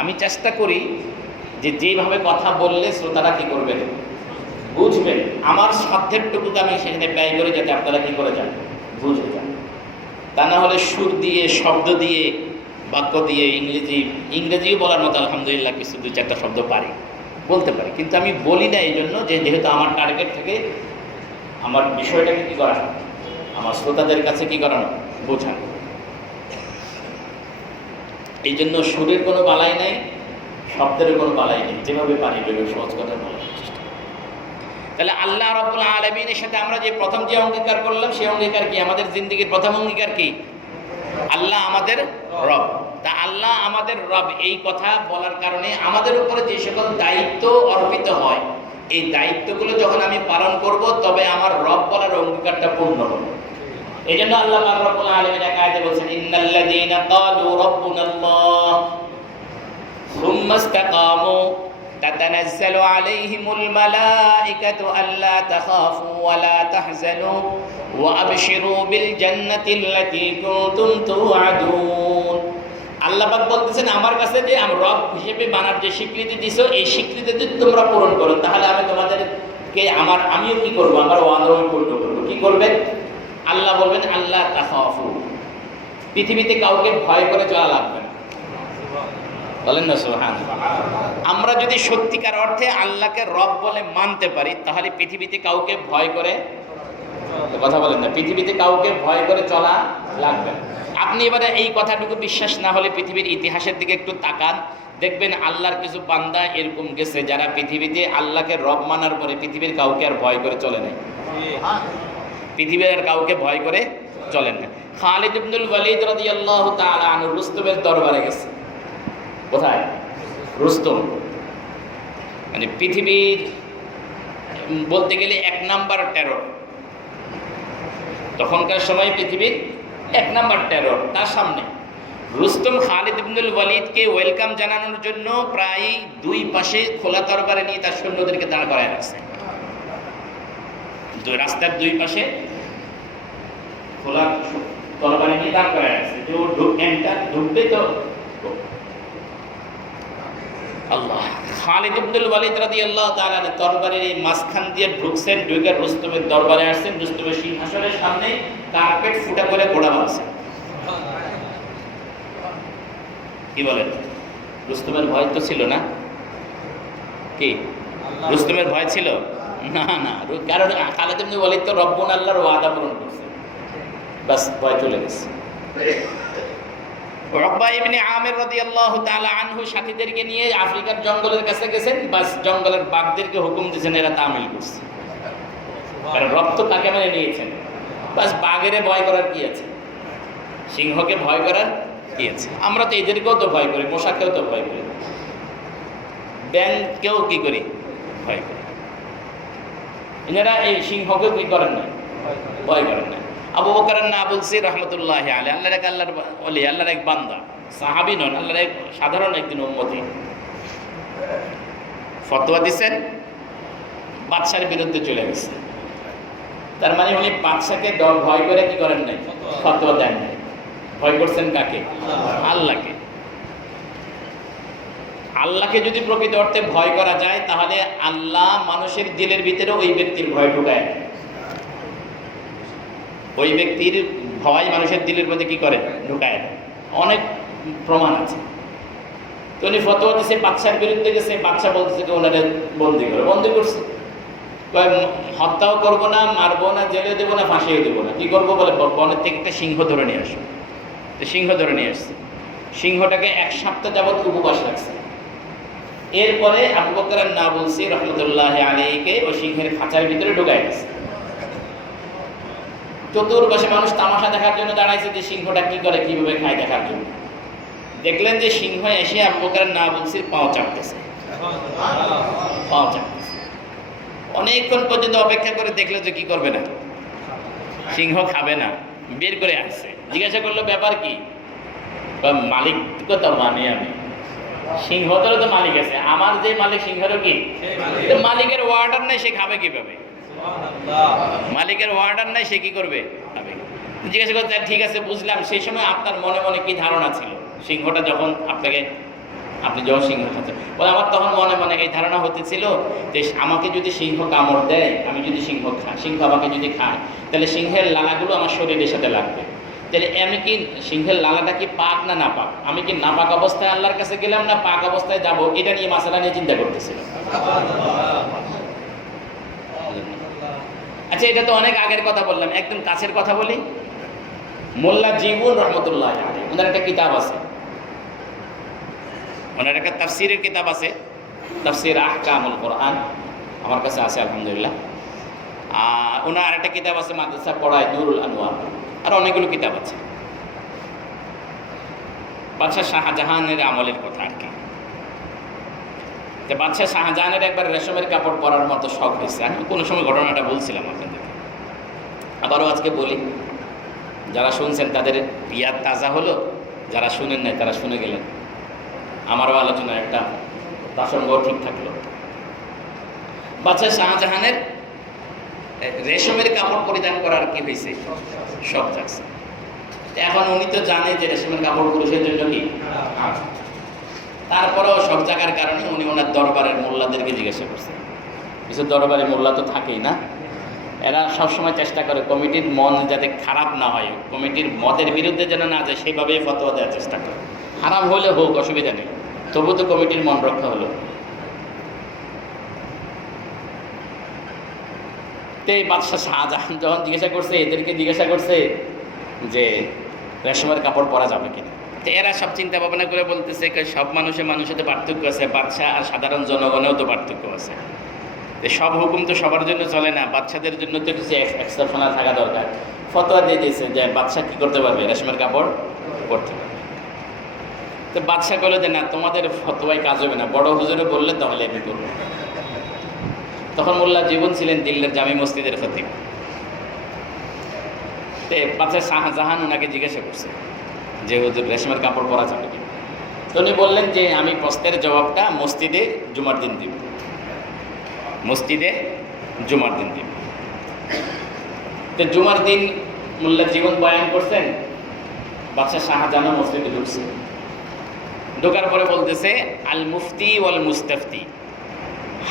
আমি চেষ্টা করি যে যেভাবে কথা বললে শ্রোতারা কি করবেন, বুঝবেন। আমার সাধ্যের টুকুকে আমি সেখানে ব্যয় করি যাতে আপনারা কি করে যান, বুঝে যান। তা না হলে সুর দিয়ে, শব্দ দিয়ে, বাক্য দিয়ে, ইংরেজিও বলার মতো আলহামদুলিল্লাহ কিছু 2-4টা শব্দ বলতে পারি, কিন্তু আমি বলি না এই জন্য যে যেহেতু আমার টার্গেট থেকে আমার বিষয়টাকে কি করানো, আমার শ্রোতাদের কাছে কি করানো, বোঝানো। এই জন্য সুরের কোনো বালাই নাই, শব্দের কোনো বালাই নেই, যেভাবে পারি ভেবে সহজ কথা বলার চেষ্টা। তাহলে আল্লাহ রাব্বুল আলামিনের সাথে আমরা যে প্রথম যে অঙ্গীকার করলাম সেই অঙ্গীকার কি? আমাদের জিন্দেগির প্রথম অঙ্গীকার কি? আল্লাহ আমাদের রব। তা আল্লাহ আমাদের রব এই কথা বলার কারণে আমাদের উপরে যে সকল দায়িত্ব অর্পিত হয়, এই দায়িত্বগুলো যখন আমি পালন করব তবে আমার রব বলার অঙ্গীকারটা পূর্ণ হবে। এই জন্য আল্লাহ পাক রব্বুল আলামিন এক আয়াতে বলেছেন, ইন্নাল্লাযীনা ক্বালু রাব্বুনাল্লাহ সুম্মা ইসতাকামু তাতানাজ্জালু আলাইহিমুল মালাইকাতু আল্লা তাখাফু ওয়া লা তাহজানু ওয়া আবশিরু বিল জান্নাতিল্লাতী কুনতুম তুআদুন। আল্লাহ পাক বলতেছেন আমার কাছে যে আমি রব হিসেবে মানার যে স্বীকৃতি দিছো, এই স্বীকৃতি যদি তোমরা পূরণ করো তাহলে আমি তোমাদেরকে আমিও কি করব, আমার ওয়াদা পূর্ণ করব। কি করবেন? আল্লাহ বলবেন আল্লাহ তাখাফু, পৃথিবীতে কাউকে ভয় করে চলা লাগবে না। বলেন না সুবহানাল্লাহ। আমরা যদি সত্যিকার অর্থে আল্লাহকে রব বলে মানতে পারি তাহলে পৃথিবীতে কাউকে ভয় করে, কথা বলেন না, পৃথিবীতে কাউকে ভয় করে চলা লাগবে না। আপনি এবারে এই কথাটুকু বিশ্বাস না হলে পৃথিবীর ইতিহাসের দিকে একটু তাকান, দেখবেন আল্লাহর কিছু বান্দা এরকম গেছে যারা পৃথিবীতে আল্লাহকে রব মানার পরে পৃথিবীর কাউকে আর ভয় করে চলে নাই, পৃথিবীর আর কাউকে ভয় করে চলেন না। খালিদ ইবনুল ওয়ালিদ রাদিয়াল্লাহু তাআলা আনহু রুস্তমের দরবারে গেছে। কোথায়? রুস্তম মানে পৃথিবীর বলতে গেলে 1 নাম্বার টেরর, তখনকার সময় পৃথিবীর 1 নাম্বার টেরর তার সামনে। রুস্তম খালিদ ইবনুল ওয়ালিদকে ওয়েলকাম জানানোর জন্য প্রায় 2 পাশে খোলা তরবারি নিয়ে তার সৈন্যদেরকে দাঁড় করায় রাখছে। রাস্তার 2 পাশে খোলা তরবারি নিয়ে দাঁড় করায় রাখছে যে ও ঢুকবে তো। আল্লাহ। খালিদ ইবনুল ওয়ালিদ রাদিয়াল্লাহু তাআলা তরবারের এই মাঝখান দিয়ে ঢুকছেন, ঢুকে রুস্তমের দরবারে আসছেন, রুস্তমের সিংহাসনের সামনে কার্পেট ফুটা করে ঘোড়া বাঁধছেন। কি বলেন? রুস্তমের ভয় তো ছিল না? কি রুস্তমের ভয় ছিল না? না, কারণ খালিদ ইবনুল ওয়ালিদ তো রব্বুল আল্লাহর ওয়াদা পূরণ করছে, বাস ভয় চলে গেছে। উকবা ইবনে আমির রাদিয়াল্লাহু তাআলা আনহু সাথীদেরকে নিয়ে আফ্রিকার জঙ্গলের কাছে গেছেন, বাস জঙ্গলের বাঘদেরকে হুকুম দিয়েছেন এরা তামিল করছে, কারণ রক্ত তাকে মেনে নিয়েছেন, বাস বাঘের ভয় করার কি আছে, সিংহকে ভয় করার কি আছে? আমরা তো এদেরকেও তো ভয় করি, মশাকেও তো ভয় করি, ব্যাংকেও কি করি, ভয় করি। এনারা এই সিংহকেও কি করেন না, ভয় করেন না। আবু বকর নাবুলসি রহমতুল্লাহ আলাইহি, আল্লাহর এক আল্লাহর ওলি, আল্লাহর এক বান্দা, সাহাবী নন, আল্লাহর এক সাধারণ একদিন উম্মতি, ফতোয়া দিচ্ছেন, বাদশার বিরুদ্ধে চলে গেছে। তার মানে উনি বাদশাকে ভয় করে কি করেন নাই, ফতোয়া দেন নাই। ভয় করছেন কাকে? আল্লাহকে। আল্লাহকে যদি প্রকৃত অর্থে ভয় করা যায়, তাহলে আল্লাহ মানুষের দিলের ভিতরে ওই ব্যক্তির ভয় ঢুকায়, ওই ব্যক্তির ভয় মানুষের দিলের মধ্যে কি করে, ঢুকায়। অনেক প্রমাণ আছে। তো উনি ফতোয়া দিচ্ছে, বাদশার বিরুদ্ধে গেছে, বাদশা বলতেছে যে ওনারা বন্দি করে, বন্দি করছে, হত্যাও করবো না, মারবো না, জেলে দেবো না, ফাঁসিয়ে দেবো না, কি করবো বলে বনের থেকে একটা সিংহ ধরে নিয়ে আসো। তো সিংহ ধরে নিয়ে আসছে, সিংহটাকে 1 সপ্তাহ যাবৎ উপবাস রাখছে। এরপরে আবু বকর নাবুলসি রহমতুল্লাহ আলাইহিকে ওই সিংহের খাঁচার ভিতরে ঢুকাই দিচ্ছে। চতুর্পাশে মানুষ তামাশা দেখার জন্য দাঁড়াইছে যে সিংহটা কি করে, কিভাবে খায় দেখার জন্য। দেখলেন যে সিংহ এসে আবু বকর নাবুলসির পাও চাপতেছে, পাও চাপতেছে। অনেকক্ষণ পর্যন্ত অপেক্ষা করে দেখলো যে কি করবে না, সিংহ খাবে না, বের করে আসছে। জিজ্ঞাসা করলো ব্যাপার কি? মালিক তো মানে আমি, সিংহটারও তো মালিক আছে, আমার যে মালিক সিংহেরও কি মালিকের ওয়ার্ডার নাই, সে খাবে কিভাবে? মালিকের ওয়ার্ডার নাই, সে কি করবে, খাবে। জিজ্ঞাসা করতে ঠিক আছে বুঝলাম, সেই সময় আপনার মনে মনে কি ধারণা ছিল সিংহটা যখন আপনি যখন সিংহ খাচ্ছেন? বলে আমার তখন মনে মনে এই ধারণা হতেছিল যে আমাকে যদি সিংহ কামড় দেয়, আমি যদি সিংহ আমাকে যদি খায়, তাহলে সিংহের লালাগুলো আমার শরীরের সাথে লাগবে। তাহলে আমি কি সিংহের লালাটা কি পাক না না পাক, আমি কি নাপাক অবস্থায় আল্লাহর কাছে গেলাম না পাক অবস্থায় যাব, এটা নিয়ে মাসালা নিয়ে চিন্তা করতেছিলাম। আচ্ছা, এটা তো অনেক আগের কথা বললাম, একদম কাছের কথা বলি। মোল্লা জীবন রহমতুল্লাহ আলাইহি, ওনার একটা কিতাব আছে, ওনার একটা তাফসিরের কিতাব আছে, তাফসির আহকামুল কোরআন, আমার কাছে আছে আলহামদুলিল্লাহ। ওনার আরেকটা কিতাব আছে মাদ্রাসা পড়ায়, নুরুল আনোয়ার, আর অনেকগুলো কিতাব আছে। বাদশাহ শাহজাহানের আমলের কথা আর কি। বাদশাহ শাহজাহানের একবার রেশমের কাপড় পরার মতো শখ হয়েছে। আমি কোনো সময় ঘটনাটা বলছিলাম আপনাদেরকে, আবারও আজকে বলি। যারা শুনছেন তাদের ইয়াদ তাজা হলো, যারা শুনেন নাই তারা শুনে গেলেন। আমারও আলোচনার একটা প্রসঙ্গ ঠিক থাকলো। বাদশাহ শাহজাহানের রেশমের কাপড় পরিধান করার কি হয়েছে, শখ জাগছে। এখন উনি তো জানে যে রেশমের কাপড় পুরুষের জন্য কি, তারপরেও শখ জাগার কারণে উনি ওনার দরবারের মোল্লাদেরকে জিজ্ঞাসা করছেন। কিছু দরবারে মোল্লা তো থাকেই না, এরা সবসময় চেষ্টা করে কমিটির মন যাতে খারাপ না হয়, কমিটির মতের বিরুদ্ধে যেন না যায়, সেইভাবেই ফতোয়া দেওয়ার চেষ্টা করে। খারাপ হলে হোক, অসুবিধা নেই, তবু তো কমিটির মন রক্ষা হলো। এই বাদশাহ শাহজাহান যখন জিজ্ঞাসা করছে, এদেরকে জিজ্ঞাসা করছে যে রেশমের কাপড় পরা যাবে কিনা, তো এরা সব চিন্তা ভাবনা করে বলতেছে সব মানুষের তো পার্থক্য আছে, বাদশাহ আর সাধারণ জনগণেও তো পার্থক্য আছে, সব হুকুম তো সবার জন্য চলে না, বাচ্চাদের জন্য তো কিছু এক্সেপশনাল থাকা দরকার। ফতোয়া দিয়ে দিয়েছে যে বাদশাহ কি করতে পারবে, রেশমের কাপড় পরতে পারবে। তো বাদশাহ বললো যে না, তোমাদের ফতোয়ায় কাজ হবে না, বড় হুজুরে বললে তাহলে আমি করবো। তখন মোল্লা জীবন ছিলেন দিল্লির জামি মসজিদের খতিব। বাদশাহ শাহজাহান ওনাকে জিজ্ঞাসা করছে যে হুজুর রেশমের কাপড় পরা যাবে কি? তো উনি বললেন যে আমি প্রশ্নের জবাবটা মসজিদে জুমার দিন দিব, মসজিদে জুমার দিন দিব। তো জুমার দিন মোল্লা জীবন বয়ান করছেন, বাদশাহ শাহজাহান মসজিদে ঢুকছে। ঢোকার পরে বলতেছে আল মুফতি ওয়াল মুস্তাফতি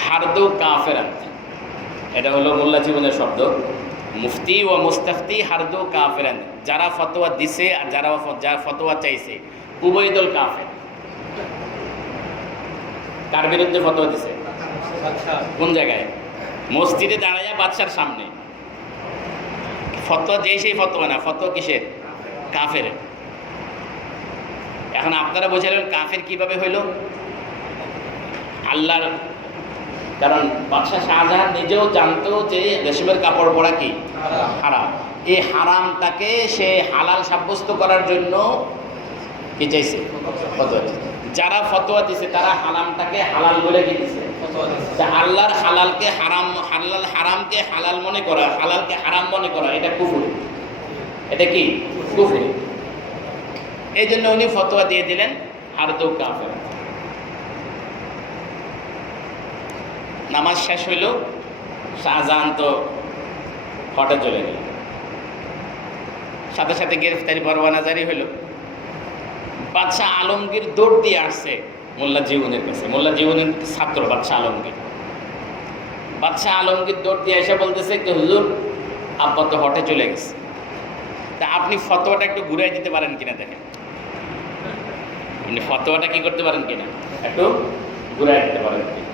হারদু কাফেরান। এটা হলো মোল্লা জীবনের শব্দ। মুফতি ও মুস্তাফতি হারদু কাফেরান, যারা ফতোয়া দিছে আর যারা ফতোয়া চাইছে উভয় দল কাফের। কার বিরুদ্ধে ফতোয়া দিছে? কোন জায়গায়? মসজিদে দাঁড়াইয়া বাদশার সামনে ফতোয়া দিয়ে, সেই ফতোয়া না, ফতোয়া কিসের? কাফের। এখন আপনারা বোঝালেন কাফের কিভাবে হইল? আল্লাহর, কারণ বাদশাহ শাহজাহান নিজেও জানতো যে রেশমের কাপড় পরা কি হারাম। এই হারামটাকে সে হালাল সাব্যস্ত করার জন্য কি চাইছে? ফতোয়া। যারা ফতোয়া দিছে তারা হারামটাকে হালাল বলে কি দিছে? আল্লাহর হালালকে হারাম, হারামকে হালাল মনে করা, হালালকে হারাম মনে করা, এটা কুফর। এটা কি? কুফর। এই জন্য উনি ফতোয়া দিয়ে দিলেন হারদু কাফের। নামাজ শেষ হইল, শাহজাহান তো হটে চলে গেল, সাথে সাথে গ্রেফতারি পরোয়ানা জারি হইল। বাদশাহ আলমগীর দৌড় দিয়ে আসছে মোল্লা জীবনের কাছে, মোল্লা জীবনের ছাত্র বাদশাহ আলমগীর। বাদশাহ আলমগীর দৌড় দিয়ে এসে বলতেছে যে হুজুর, আব্বা তো হটে চলে গেছে, তা আপনি ফতোয়াটা একটু ঘুরাই দিতে পারেন কিনা দেখেন। আপনি ফতোয়াটা কি করতে পারেন কিনা, একটু ঘুরাই দিতে পারেন কিনা।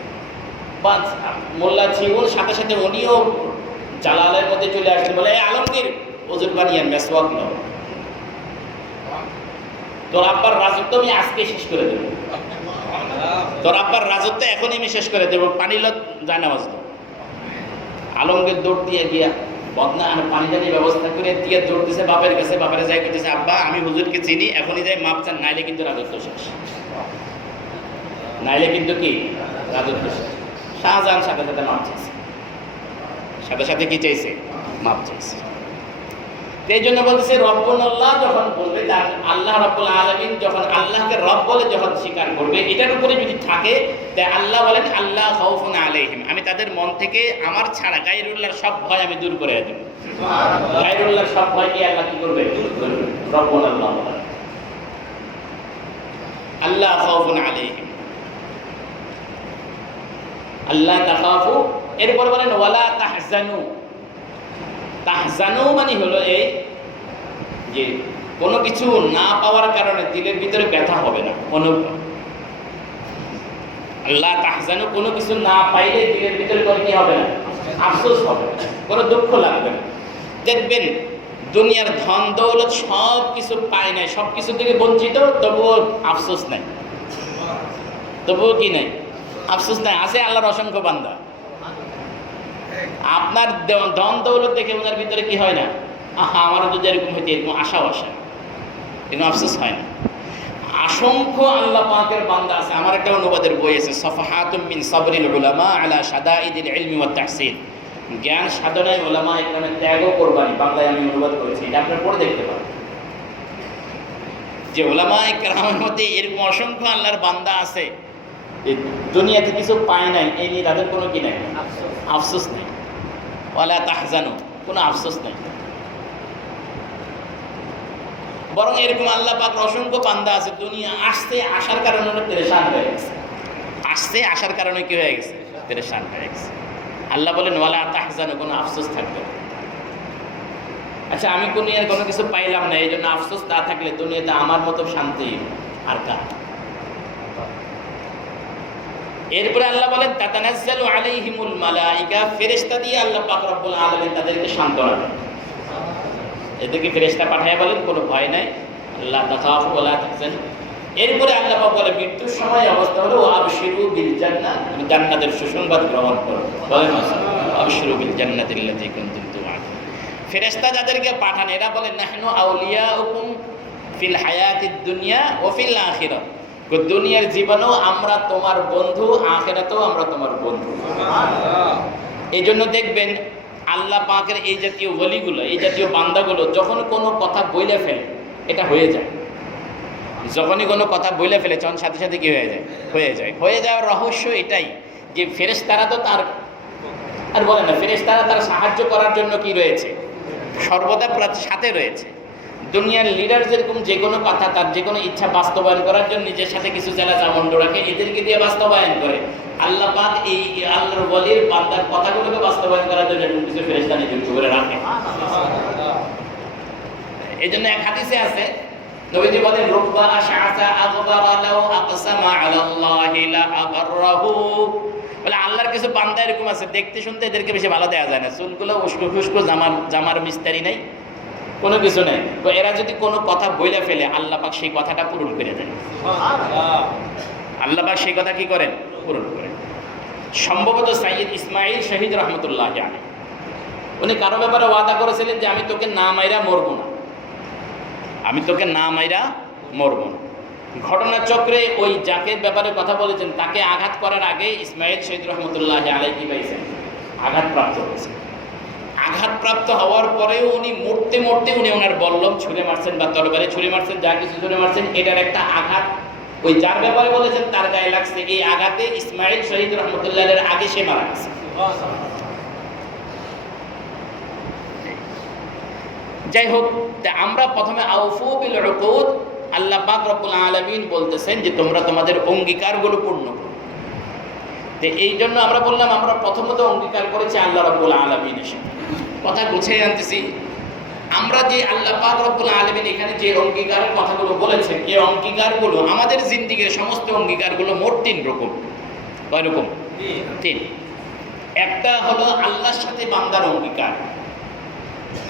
মোল্লা জীবন সাথে সাথে উনিও জালালের মধ্যে চলে আসছে, বলে আলমগীর ওজুর বানিয়ান মেসওয়াক নাও, তোর আব্বার রাজত্ব আমি আজকে শেষ করে দেব, তোর আব্বার রাজত্ব এখনই আমি শেষ করে দেবো, পানি লো যায় না বাজলো। আলমগীর দৌড় দিয়ে গিয়া বদনা পানি জানি ব্যবস্থা করে দিয়ে দৌড় দিছে বাপের কাছে। বাপের যাই করতেছে, আব্বা আমি হুজুরকে চিনি, এখনই যাই মাপ চান, নাইলে কিন্তু রাজত্ব শেষ, নাইলে কিন্তু কি রাজত্ব শেষ। শাহজাহান সাথে সাথে মাপ চাইছে, সাথে সাথে কি চাইছে? মাপ চাইছে। এই জন্য বলতেছে রব্বুল আল্লাহ যখন বলবে, আল্লাহ রব্বুল আলামিন যখন আল্লাহকে রব বলে যখন স্বীকার করবে, এটার উপরে যদি থাকে, তাই আল্লাহ বলেন আল্লাহ খাউফুন আলাইহিম, আমি তাদের মন থেকে আমার ছাড়া গায়রুল্লাহর সব ভয় আমি দূর করে দেব। গায়রুল্লাহর সব ভয়কে আল্লাহ কি করবে? দূর করবে। রব্বুল আল্লাহ আল্লাহ খাউফুন আলাইহিম, আল্লাহ তাখাফু। এরপর বলেন ওয়ালা তাহজানু। তাহজানু মানে হলো এই যে কোনো কিছু না পাওয়ার কারণে দিলের ভিতরে ব্যথা হবে না, অনুভব। আল্লাহ তাহজানু, কোনো কিছু না পাইলে দিলের ভিতরে কোনো কি হবে না? আফসোস হবে না, কোনো দুঃখ লাগবে না। দেখবেন দুনিয়ার ধন দৌলত সব কিছু পায় নাই, সব কিছু থেকে বঞ্চিত, তবুও আফসোস নাই, তবুও কি নাই? আফসোস নাই। আছে আল্লাহর অসংখ্য বান্দা, আপনার ধন দৌলত দেখে ওনার ভিতরে কি হয় না? আহা, আমারও যদি এরকম হইতে, এরকম আশাও আসে, কিন্তু আফসোস হয় না। অসংখ্য আল্লাহ পাকের বান্দা আছে। আমার একটা অনুবাদের বই আছে, সফহাতুম মিন সাবরিল উলামা আলা শাদাইদিল ইলমি ওয়াত তাহসিল, জ্ঞান সাধনায় উলামা ইকরামের ত্যাগ ও কোরবানি, বাংলায় আমি অনুবাদ করেছি, এটা আপনারা পড়ে দেখতে পারেন। যে উলামা ইকরামের মধ্যে এরকম অসংখ্য আল্লাহর বান্দা আছে, দুনিয়াতে কিছু পায় নাই, এই নিয়ে তাদের কোনো কি নাই? আফসোস নেই। ওয়ালা তাহজানু, কোনো আফসোস নেই। বরং এরকম আল্লাহ পাক অসংখ্য বান্দা আছে, দুনিয়া আসতে আসার কারণে পেরেশান হয়ে গেছে, আসতে আসার কারণে কি হয়ে গেছে? পেরেশান হয়ে গেছে। আল্লাহ বলেন ওয়ালা তাহজানু, কোনো আফসোস থাকবে না। আচ্ছা, আমি কোনো কিছু পাইলাম না, এই জন্য আফসোস না থাকলে দুনিয়াতে আমার মতো শান্তি আর কার? এরপরে আল্লাহ বলেন তাতানাজ্জালু আলাইহিমুল মালাইকা, ফেরেশতা দিয়ে আল্লাহ পাক রব্বুল আলামিন তাদেরকে সান্ত্বনা দেন। এদেরকে ফেরেশতা পাঠায় বলেন কোনো ভয় নাই, আল্লাহ তাখাফু ওয়ালা তাহজানু। এরপরে আল্লাহ পাক বলে মৃত্যুর সময় অবস্থা হলো আবশিরু বিল জান্নাহ, তুমি জান্নাতের সুসংবাদ গ্রহণ করো। বলেন আবশিরু বিল জান্নাতিল্লাতী কুনতুম তুআদুন। ফেরেশতা যাদেরকে পাঠান এরা বলেন নাহনু আউলিয়াউকুম ফিল হায়াতিদ দুনিয়া ওয়া ফিল আখিরাহ, দুনিয়ার জীবনেও আমরা তোমার বন্ধু, আখিরাতেও আমরা তোমার বন্ধু। এই জন্য দেখবেন আল্লাহ পাকের এই জাতীয় ওলিগুলো, এই জাতীয় বান্দাগুলো যখন কোনো কথা বইলে ফেলে, এটা হয়ে যায়। যখনই কোনো কথা বইলে ফেলে তখন সাথে সাথে কি হয়ে যায়? হয়ে যাওয়ার রহস্য এটাই যে ফেরেশতারা তো তার, আর বলে না, ফেরেশতারা তার সাহায্য করার জন্য কি রয়েছে? সর্বদা সাথে রয়েছে। দুনিয়ার লিডার যেরকম যে কোনো কথা তার যে কোনো ইচ্ছা বাস্তবায়ন করার জন্য নিজের সাথে কিছু জেলা চামন্ড রাখে, এদেরকে দিয়ে বাস্তবায়ন করে। আল্লাহ পাক এই আল্লাহর ওয়ালির বান্দার কথাগুলোকে বাস্তবায়ন করার জন্য এরকম কিছু ফেরেশতা নিযুক্ত করে রাখে। এই জন্য এক হাদিসে আছে, নবীজি বলেন রুব্বা আশআসা আগবারা লাউ আকসামা আলাল্লাহি লা আবাররাহু। বলে আল্লাহর কিছু বান্দা এরকম আছে, দেখতে শুনতে এদেরকে বেশি ভালো দেওয়া যায় না, চুলগুলো উস্কো খুস্কো, জামার মিস্তারি নাই, কোনো কিছু নেই। তো এরা যদি কোনো কথা বইলে ফেলে আল্লাহ পাক সেই কথাটা পূরণ করে দেন। আল্লাহ পাক সেই কথা কি করেন? পূরণ করেন। সম্ভবত সাইয়্যিদ ইসমাঈল শহীদ রহমতুল্লাহ আলাইহি, উনি কারো ব্যাপারে ওয়াদা করেছিলেন যে আমি তোকে না মাইরা মরবো না, আমি তোকে না মাইরা মরবো না। ঘটনাচক্রে ওই যাকে ব্যাপারে কথা বলেছেন তাকে আঘাত করার আগে ইসমাঈল শহীদ রহমতুল্লাহ আলাইহি কি পাইছেন? আঘাতপ্রাপ্ত হয়েছেন। আঘাতপ্রাপ্ত হওয়ার পরেও উনি মরতে মরতে উনি ওনার বল্লম ছুঁড়ে মারছেন বা তরবারি ছুঁড়ে মারছেন, যা কিছু ছুঁড়ে মারছেন, এটার একটা আঘাত ওই যার ব্যাপারে বলেছেন তার গায়ে লাগছে। এই আঘাতে ইসমাঈল শহীদ রহমতুল্লাহের আগে সে মারা গেছে। যাই হোক, আমরা প্রথমে আউফু বিল উকুদ, আল্লাহ পাক রব্বুল আলামিন বলতেছেন যে তোমরা তোমাদের অঙ্গীকারগুলো পূর্ণ করো। তো এই জন্য আমরা বললাম আমরা প্রথমত অঙ্গীকার করেছি আল্লাহ রব্বুল আলামিনের সাথে। কথা গুছিয়ে আনতেছি, আমরা যে আল্লাহ পাক রব্বুল আলামিন এখানে যে অঙ্গীকারের কথাগুলো বলেছেন, এই অঙ্গীকারগুলো আমাদের জিন্দেগির সমস্ত অঙ্গীকারগুলো মোট 3 রকম। কয় রকম? 3। একটা হলো আল্লাহর সাথে বান্দার অঙ্গীকার,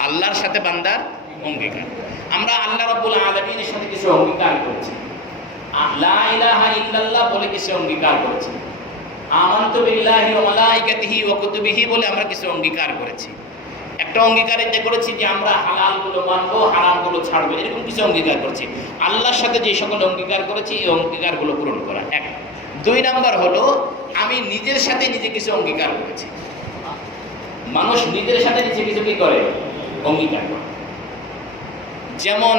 আল্লাহর সাথে বান্দার অঙ্গীকার। আমরা আল্লাহ রাব্বুল আলামিনের সাথে কিছু অঙ্গীকার করেছি, লা ইলাহা ইল্লাল্লাহ বলে কিছু অঙ্গীকার করেছি, আমানতু বিল্লাহি ওয়া মালাইকাতিহি ওয়া কুতুবিহি বলে আমরা কিছু অঙ্গীকার করেছি। একটা অঙ্গীকার এটা করেছি যে আমরা হালালগুলো মানবো, হারামগুলো ছাড়বো, এরকম কিছু অঙ্গীকার করেছি। আল্লাহর সাথে যে সকল অঙ্গীকার করেছি এই অঙ্গীকারগুলো পূরণ করা এক। 2 নাম্বার হলো আমি নিজের সাথে নিজে কিছু অঙ্গীকার করেছি। মানুষ নিজের সাথে নিজে কিছু কি করে? অঙ্গীকার করে। যেমন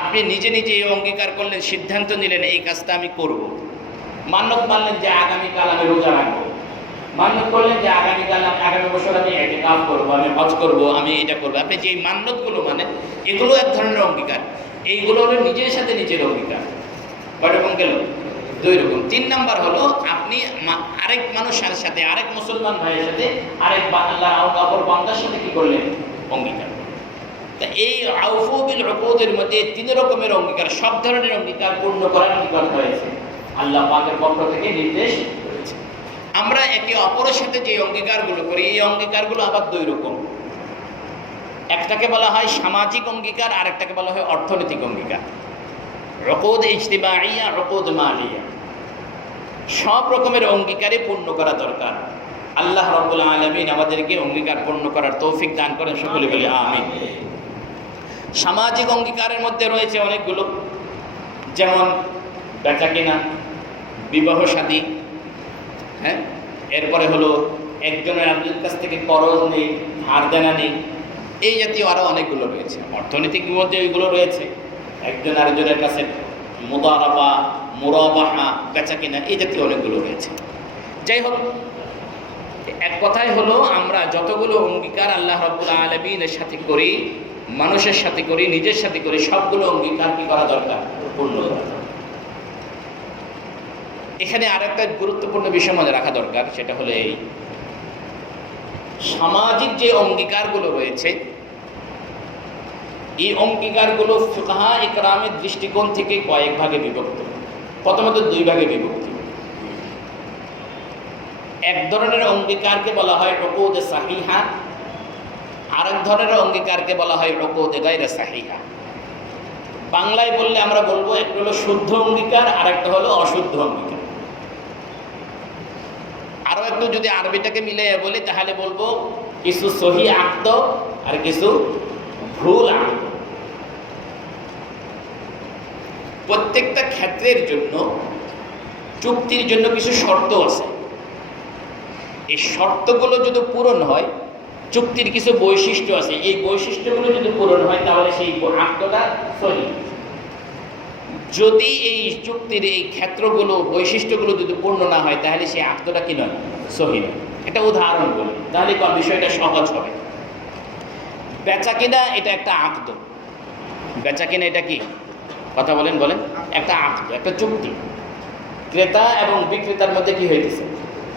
আপনি নিজে নিজে এই অঙ্গীকার করলেন, সিদ্ধান্ত নিলেন এই কাজটা আমি করব। মান্যত মানলেন যে আগামীকাল আমি রোজা রাখবো, মান্যত করলেন যে আগামী বছর আমি ইতিকাফ করবো, আমি হজ করবো, আমি এটা করবো। আপনি যে মান্যতগুলো মানেন এগুলো এক ধরনের অঙ্গীকার। এইগুলো হলো নিজের সাথে নিজের অঙ্গীকার। কয় রকম গেল? 2 রকম। 3 নাম্বার হলো আপনি আরেক মানুষের সাথে, আরেক মুসলমান ভাইয়ের সাথে, আরেক আল্লাহ অপর বান্দার সাথে কি করলেন? অঙ্গীকার। তা এই আউফু বিল উকুদের মধ্যে 3 রকমের অঙ্গীকার, সব ধরনের অঙ্গীকার পূর্ণ করার কি করতে হয়েছে? আল্লাহ পাকের পক্ষ থেকে নির্দেশ করেছে। আমরা একে অপরের সাথে যে অঙ্গীকারগুলো করি এই অঙ্গীকারগুলো আবার 2 রকম। একটাকে বলা হয় সামাজিক অঙ্গীকার, আর একটাকে বলা হয় অর্থনৈতিক অঙ্গীকার। উকুদ ইজতিমাইয়া, উকুদ মালিয়া, সব রকমের অঙ্গীকারই পূর্ণ করা দরকার। আল্লাহ রাব্বুল আলামিন আমাদেরকে অঙ্গীকার পূর্ণ করার তৌফিক দান করেন, সকলে বলি আমিন। সামাজিক অঙ্গীকারের মধ্যে রয়েছে অনেকগুলো, যেমন বেচা কেনা, বিবাহ শাদী, হ্যাঁ, এরপরে হলো একজনের আরেকজনের কাছ থেকে করজ নেই, ধার দেনা নেই, এই জাতীয় আরও অনেকগুলো রয়েছে। অর্থনৈতিক মধ্যে ওইগুলো রয়েছে, একজন আরেকজনের কাছে মুদারাবা, মুরাবাহা, বেচা কেনা, এই জাতীয় অনেকগুলো রয়েছে। যাই হোক, এক কথাই হলো আমরা যতগুলো অঙ্গীকার আল্লাহ রাব্বুল আলামিনের সাথে করি, মানুষের সাথে করি, নিজের সাথে করি, সবগুলো অঙ্গীকার কি করা দরকার? পূর্ণ করা। এখানে আরেকটা গুরুত্বপূর্ণ বিষয় মনে রাখা দরকার, সেটা হলো এই সামাজিক যে অঙ্গীকারগুলো রয়েছে এই অঙ্গীকারগুলো ফুকাহা ইকরামের দৃষ্টিকোণ থেকে কয়েক ভাগে বিভক্ত। প্রথমত 2 ভাগে বিভক্ত। এক ধরনের অঙ্গীকারকে বলা হয় উকুদ সাহিহা, আরেক ধরনের অঙ্গীকারকে বলা হয় উকুদ গায়রে সাহিহা। বাংলায় বললে আমরা বলবো একটা হলো শুদ্ধ অঙ্গীকার, আরেকটা হলো অশুদ্ধ অঙ্গীকার। আরও একটু যদি আরবিটাকে মিলে বলি তাহলে বলবো কিছু সহি আকদ আর কিছু ভুল আকদ। প্রত্যেকটা ক্ষেত্রের জন্য চুক্তির জন্য কিছু শর্ত আছে। এই শর্তগুলো যদি পূরণ হয়, চুক্তির কিছু বৈশিষ্ট্য আছে, এই বৈশিষ্ট্যগুলো যদি পূরণ হয় তাহলে সেই আকদটা সহি। যদি এই চুক্তির এই ক্ষেত্রগুলো, বৈশিষ্ট্যগুলো যদি পূর্ণ না হয় তাহলে সেই আকদটা কি নয়? সহি নয়। এটা উদাহরণ বলি, তাহলে বিষয়টা সহজ হবে। বেচা কিনা এটা একটা আকদ, বেচা কেনা এটা কি? কথা বলেন বলেন। একটা আকদ, একটা চুক্তি। ক্রেতা এবং বিক্রেতার মধ্যে কি হইতেছে?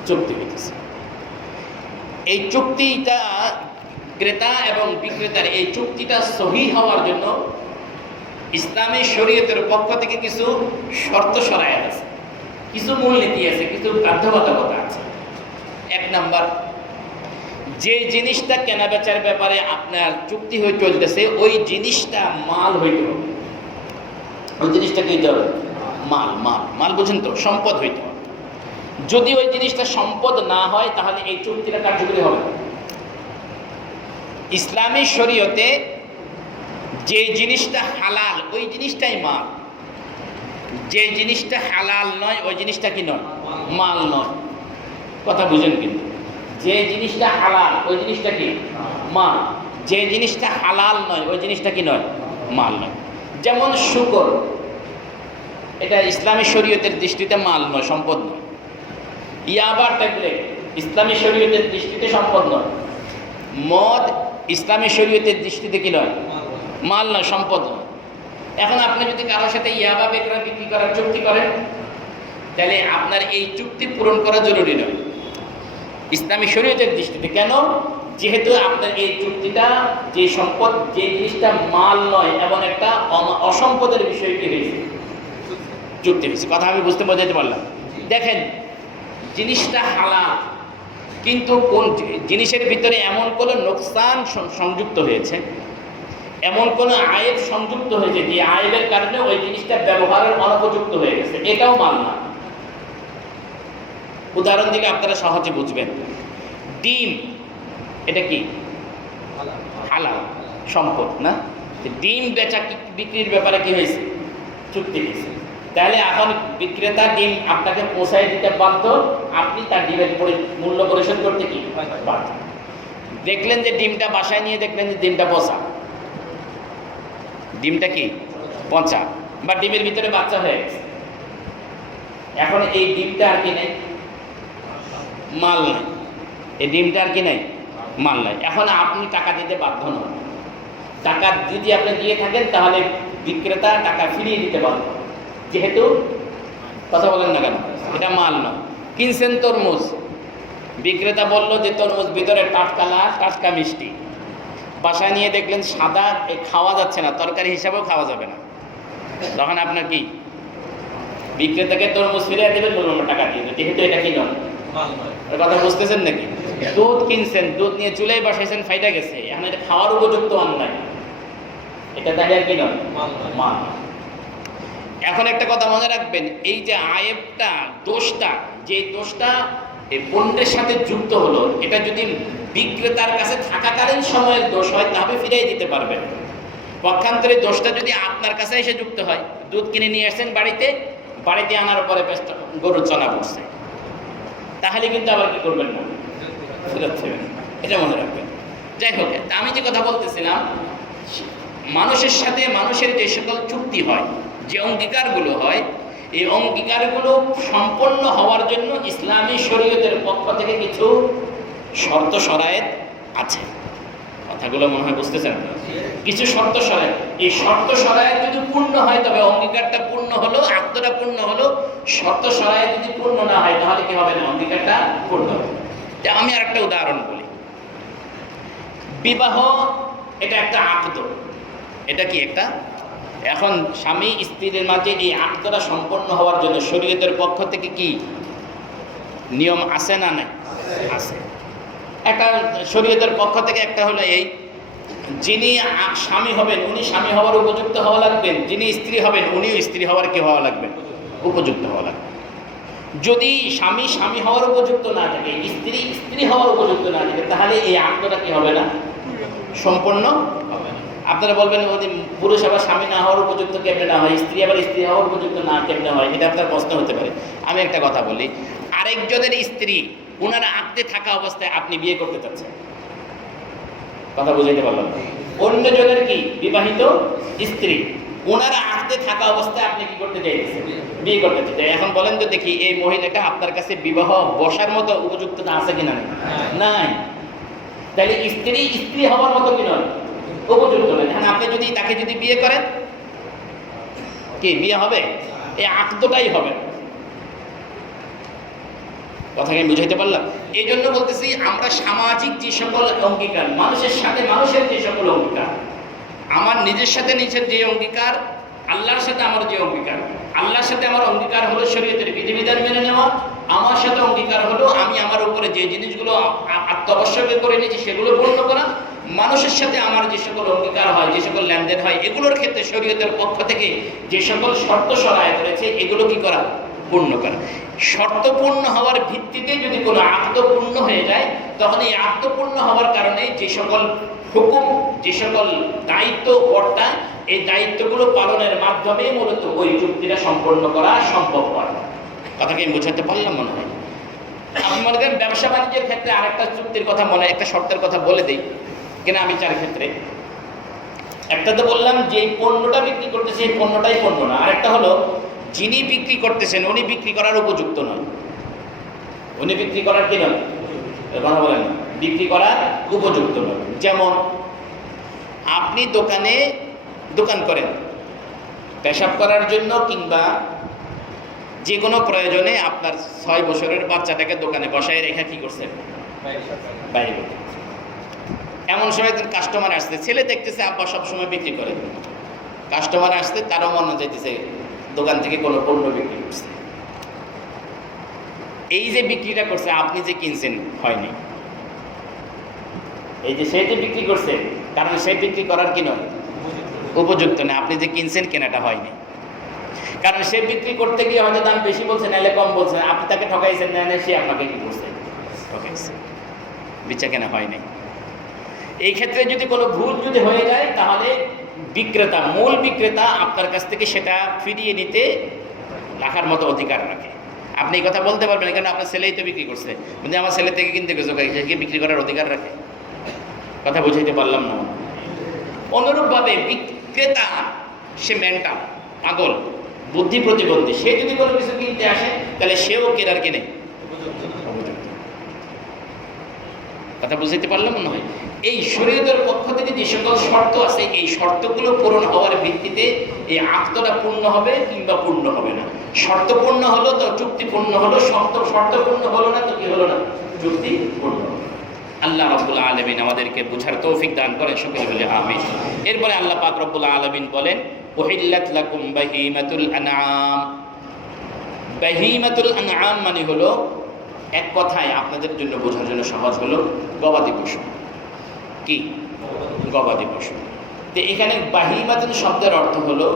চুক্তি হইতেছে। এই চুক্তিটা, ক্রেতা এবং বিক্রেতার এই চুক্তিটা সহি হওয়ার জন্য ইসলামী শরীয়তের পক্ষ থেকে কিছু শর্ত শরায়েত আছে, কিছু মূলনীতি আছে, কিছু বাধ্যবাধকতা আছে। এক নাম্বার, যে জিনিসটা কেনা বেচার ব্যাপারে আপনার চুক্তি হয়ে চলতেছে ওই জিনিসটা মাল হইতে হবে। ওই জিনিসটা কি হইতে হবে? মাল। মাল মাল বুঝেন তো? সম্পদ হইতে হবে। যদি ওই জিনিসটা সম্পদ না হয় তাহলে এই চুক্তিটা কার্যকরী হবে না। ইসলামী শরীয়তে যে জিনিসটা হালাল ওই জিনিসটাই মাল, যে জিনিসটা হালাল নয় ওই জিনিসটা কি নয়? মাল নয়। কথা বুঝেন কিন্তু? যে জিনিসটা হালাল ওই জিনিসটা কি? মাল। যে জিনিসটা হালাল নয় ওই জিনিসটা কি নয়? মাল নয়। যেমন শুকর, এটা ইসলামী শরীয়তের দৃষ্টিতে মাল নয়, সম্পদ নয়। ইয়াবা ট্যাবলেট ইসলামী শরীয়তের দৃষ্টিতে সম্পদ নয়। মদ ইসলামী শরীয়তের দৃষ্টিতে কি নয়? মাল নয়, সম্পদ নয়। এখন আপনি যদি কারোর সাথে ইয়াবা বিক্রি করার চুক্তি করেন তাহলে আপনার এই চুক্তি পূরণ করা জরুরি নয় ইসলামী শরীয়তের দৃষ্টিতে। কেন? যেহেতু আপনার এই চুক্তিটা, যে সম্পদ, যে জিনিসটা মাল নয় এবং একটা অসম্পদের বিষয় কি হয়েছে? চুক্তি হয়েছে। কথা আমি বোঝাতে পারলাম? দেখেন, জিনিসটা হালাল কিন্তু কোন জিনিসের ভিতরে এমন কোনো নোকসান সংযুক্ত হয়েছে, এমন কোনো আয়েব সংযুক্ত হয়েছে যে আয়েবের কারণে ওই জিনিসটা ব্যবহারের অনুপযুক্ত হয়ে গেছে, এটাও মাল না। উদাহরণ দিলে আপনারা সহজে বুঝবেন। ডিম, এটা কি? হালাল সম্পদ না? ডিম বেচা বিক্রির ব্যাপারে কি হয়েছে? চুক্তি হয়েছে। তাহলে এখন বিক্রেতা ডিম আপনাকে পৌঁছায় দিতে বাধ্য, আপনি তার ডিমের মূল্য পরিশোধ করতে কি বাধ্য। দেখলেন যে ডিমটা বাসায় নিয়ে দেখলেন যে ডিমটা পচা, ডিমটা কি পচা, বা ডিমের ভিতরে বাচ্চা হয়ে গেছে। এখন এই ডিমটা আর কি নেই? মাল নাই। এই ডিমটা আর কি নেই? মাল নাই। এখন আপনি টাকা দিতে বাধ্য নন। টাকা যদি আপনি দিয়ে থাকেন তাহলে বিক্রেতা টাকা ফিরিয়ে দিতে বাধ্য, যেহেতু, কথা বলেন না কেন, এটা মাল নয়। কিনছেন তরমুজ, বিক্রেতা বলল যে তরমুজ ভিতরে টাটকা লাল, টাটকা মিষ্টি। বাসায় নিয়ে দেখলেন সাদা, খাওয়া যাচ্ছে না, তরকারি হিসাবেও খাওয়া যাবে না। তখন আপনার কি? বিক্রেতাকে তরমুজ ফিরিয়ে দেবেন, বলবেন টাকা দিয়ে দেবেন, যেহেতু এটা কি নয়? কথা বুঝতেছেন নাকি? দুধ কিনছেন, দুধ নিয়ে চুলায় বসাইছেন, ফাইটা গেছে, এখন এটা খাওয়ার উপযুক্ত অন্য নাই, এটা তাহলে আর কি নয়? মাল। এখন একটা কথা মনে রাখবেন, এই যে আয়েবটা, দোষটা, যে দোষটা এই পণ্যের সাথে যুক্ত হলো, এটা যদি বিক্রেতার কাছে থাকাকালীন সময়ের দোষ হয় তবে ফিরিয়ে দিতে পারবেন। পক্ষান্তরে দোষটা যদি আপনার কাছে এসে যুক্ত হয়, দুধ কিনে নিয়ে আসছেন বাড়িতে আনার পরে গরুর চনা পড়ছে, তাহলে কিন্তু আবার কি করবেন না? ফেরত দেবেন। এটা মনে রাখবেন। যাই হোক, আমি যে কথা বলতেছিলাম, মানুষের সাথে মানুষের যে সকল চুক্তি হয়, যে অঙ্গীকারগুলো হয়, এই অঙ্গীকারগুলো সম্পন্ন হওয়ার জন্য ইসলামী শরীয়তের পক্ষ থেকে কিছু শর্ত শরায়েত আছে। কথাগুলো মনে হয় বুঝতেছেন? কিছু শর্ত শরায়েত, এই শর্ত শরায়েত যদি পূর্ণ হয় তবে অঙ্গীকারটা পূর্ণ হলো, আত্মটা পূর্ণ হলো। শর্ত শরায়েত যদি পূর্ণ না হয় তাহলে কি হবে না? অঙ্গীকারটা পূর্ণ হবে। আমি আর একটা উদাহরণ বলি। বিবাহ, এটা একটা আকদ, এটা কি একটা? এখন স্বামী স্ত্রীর মাঝে এই আকদটা সম্পন্ন হওয়ার জন্য শরীয়তের পক্ষ থেকে কি নিয়ম আছে না নাই? আছে। একটা শরীয়তের পক্ষ থেকে একটা হলো এই, যিনি স্বামী হবেন উনি স্বামী হওয়ার উপযুক্ত হওয়া লাগবেন, যিনি স্ত্রী হবেন উনিও স্ত্রী হওয়ার কি হওয়া লাগবেন? উপযুক্ত হওয়া লাগবে। যদি স্বামী হওয়ার উপযুক্ত না থাকে, স্ত্রী হওয়ার উপযুক্ত না থাকে, তাহলে এই আকদটা কি হবে না? সম্পন্ন হবে না। আপনারা বলবেন পুরুষ আবার স্বামী না হওয়ার উপযুক্ত কেমনে না হয়, স্ত্রী আবার স্ত্রী হওয়ার উপযুক্ত না কেমনে হয়, এটা আপনার প্রশ্ন হতে পারে। আমি একটা কথা বলি, আরেকজনের স্ত্রী ওনারা আকদে থাকা অবস্থায় আপনি বিয়ে করতে চাচ্ছেন, কথা বুঝাইতে পারলাম? অন্যজনের কি বিবাহিত স্ত্রী, ওনারা আকদে থাকা অবস্থায় আপনি কি করতে চাইছেন? বিয়ে করতে চাইছেন। এখন বলেন তো দেখি, এই মহিলাটা আপনার কাছে বিবাহ বসার মতো উপযুক্ত আছে কিনা? নাই। তাহলে স্ত্রী হওয়ার মতো কি নয়? উপযুক্ত নয়। এখন আপনি যদি তাকে বিয়ে করেন কি বিয়ে হবে? এই আকদটাই হবে। কথাকে আমি বুঝাইতে পারলাম? এই জন্য বলতেছি, আমরা সামাজিক যে সকল অঙ্গীকার, মানুষের সাথে মানুষের যে সকল অঙ্গীকার, আমার নিজের সাথে নিজের যে অঙ্গীকার, আল্লাহর সাথে আমার যে অঙ্গীকার, আল্লাহর সাথে আমার অঙ্গীকার হলো শরীয়তের বিধিবিধান মেনে নেওয়া, আমার সাথে অঙ্গীকার হলো আমি আমার উপরে যে জিনিসগুলো আত্মবশ্যকে করে নিয়েছি সেগুলো পূর্ণ করা। মানুষের সাথে আমার যে সকল অঙ্গীকার হয়, যে সকল লেনদেন হয়, এগুলোর ক্ষেত্রে শরীয়তের পক্ষ থেকে যে সকল শর্ত সরায়ত রয়েছে এগুলো কি করা? পূর্ণ করা। শর্ত পূর্ণ হওয়ার ভিত্তিতে যদি কোনো আকদ পূর্ণ হয়ে যায়, তখন এই আকদ পূর্ণ হওয়ার কারণে যে সকল হুকুম, যে সকল দায়িত্ব বর্তায়, এই দায়িত্বগুলো পালনের মাধ্যমে মূলত ওই চুক্তিটা সম্পন্ন করা সম্ভব হয়। কথাকে আমি বোঝাতে পারলাম মনে হয়? আপনি মনে করেন ব্যবসা বাণিজ্যের ক্ষেত্রে আরেকটা চুক্তির কথা মনে, একটা শর্তের কথা বলে দিই কেনা বিচার ক্ষেত্রে। একটা তো বললাম যে এই পণ্যটা বিক্রি করতেছে, এই পণ্যটাই পণ্য না। আরেকটা হলো যিনি বিক্রি করতেছেন উনি বিক্রি করার উপযুক্ত নয়। উনি বিক্রি করার কি নয়? কথা বলেন, বিক্রি করার উপযুক্ত নয়। যেমন আপনি দোকান করেন পেশাব করার জন্য, কিংবা যে কোনো প্রয়োজনে আপনার 6 বছরের বাচ্চাটাকে দোকানে বসায় রেখে কি করছেন? বাইরে করতে। এমন সময় কাস্টমার আসছে, ছেলে দেখতেছে আব্বা সবসময় বিক্রি করে, কাস্টমার আসতে তারও মনে যাইতেছে দোকান থেকে কোনো পণ্য বিক্রি করছে। এই যে বিক্রিটা করছে, আপনি যে কিনছেন হয়নি। এই যে সে যে বিক্রি করছে, কারণ সে বিক্রি করার কি নয়? উপযুক্ত না। আপনি যে কিনছেন কেনাটা হয়নি, কারণ সে বিক্রি করতে গিয়ে হয়তো দাম বেশি বলছে, নাহলে কম বলছে। আপনি তাকে ঠকাইছেন, না সে আপনাকে কি করছে? ঠকাইছে। বেচা কেনা হয়নি। এই ক্ষেত্রে যদি কোনো ভুল যদি হয়ে যায়, তাহলে বিক্রেতা, মূল বিক্রেতা আপনার কাছ থেকে সেটা ফিরিয়ে নিতে রাখার মতো অধিকার রাখে। আপনি এই কথা বলতে পারবেন, কারণ আপনার ছেলেই তো বিক্রি করছে, কিন্তু আমার ছেলে থেকে কিনতে গেছে, সে বিক্রি করার অধিকার রাখে। কথা বুঝাইতে পারলাম না? অনুরূপভাবে বিক্রেতা, সে মেন্টাল, পাগল, বুদ্ধি প্রতিবন্ধী, সে যদি কোনো কিছু কিনতে আসে, তাহলে সেও কেনার কেনে। কথা বুঝাইতে পারলাম মনে হয়? এই শরীয়তের পক্ষ থেকে যে সকল শর্ত আছে, এই শর্তগুলো পূরণ হওয়ার ভিত্তিতে এই আকদটা পূর্ণ হবে কিংবা পূর্ণ হবে না। শর্ত পূর্ণ হলো তো চুক্তি পূর্ণ হলো, শর্ত পূর্ণ হলো না তো কি হলো না? চুক্তি পূর্ণ হলো। আল্লাহ রাব্বুল আলামিন আমাদেরকে বুঝার তৌফিক দান করেন, সকলে বলে আমিন। এরপরে আল্লাহ পাক রব্বুল আলামিন বলেন, উহিল্লাত লাকুম বাহিমাতুল আনআম। বাহিমাতুল আনআম মানে হলো, এক কথায় আপনাদের জন্য বোঝার জন্য সহজ হলো, গবাদি পশু। কি? গবাদি পশু। তো এখানে বাহিমাতুল শব্দের অর্থ হলো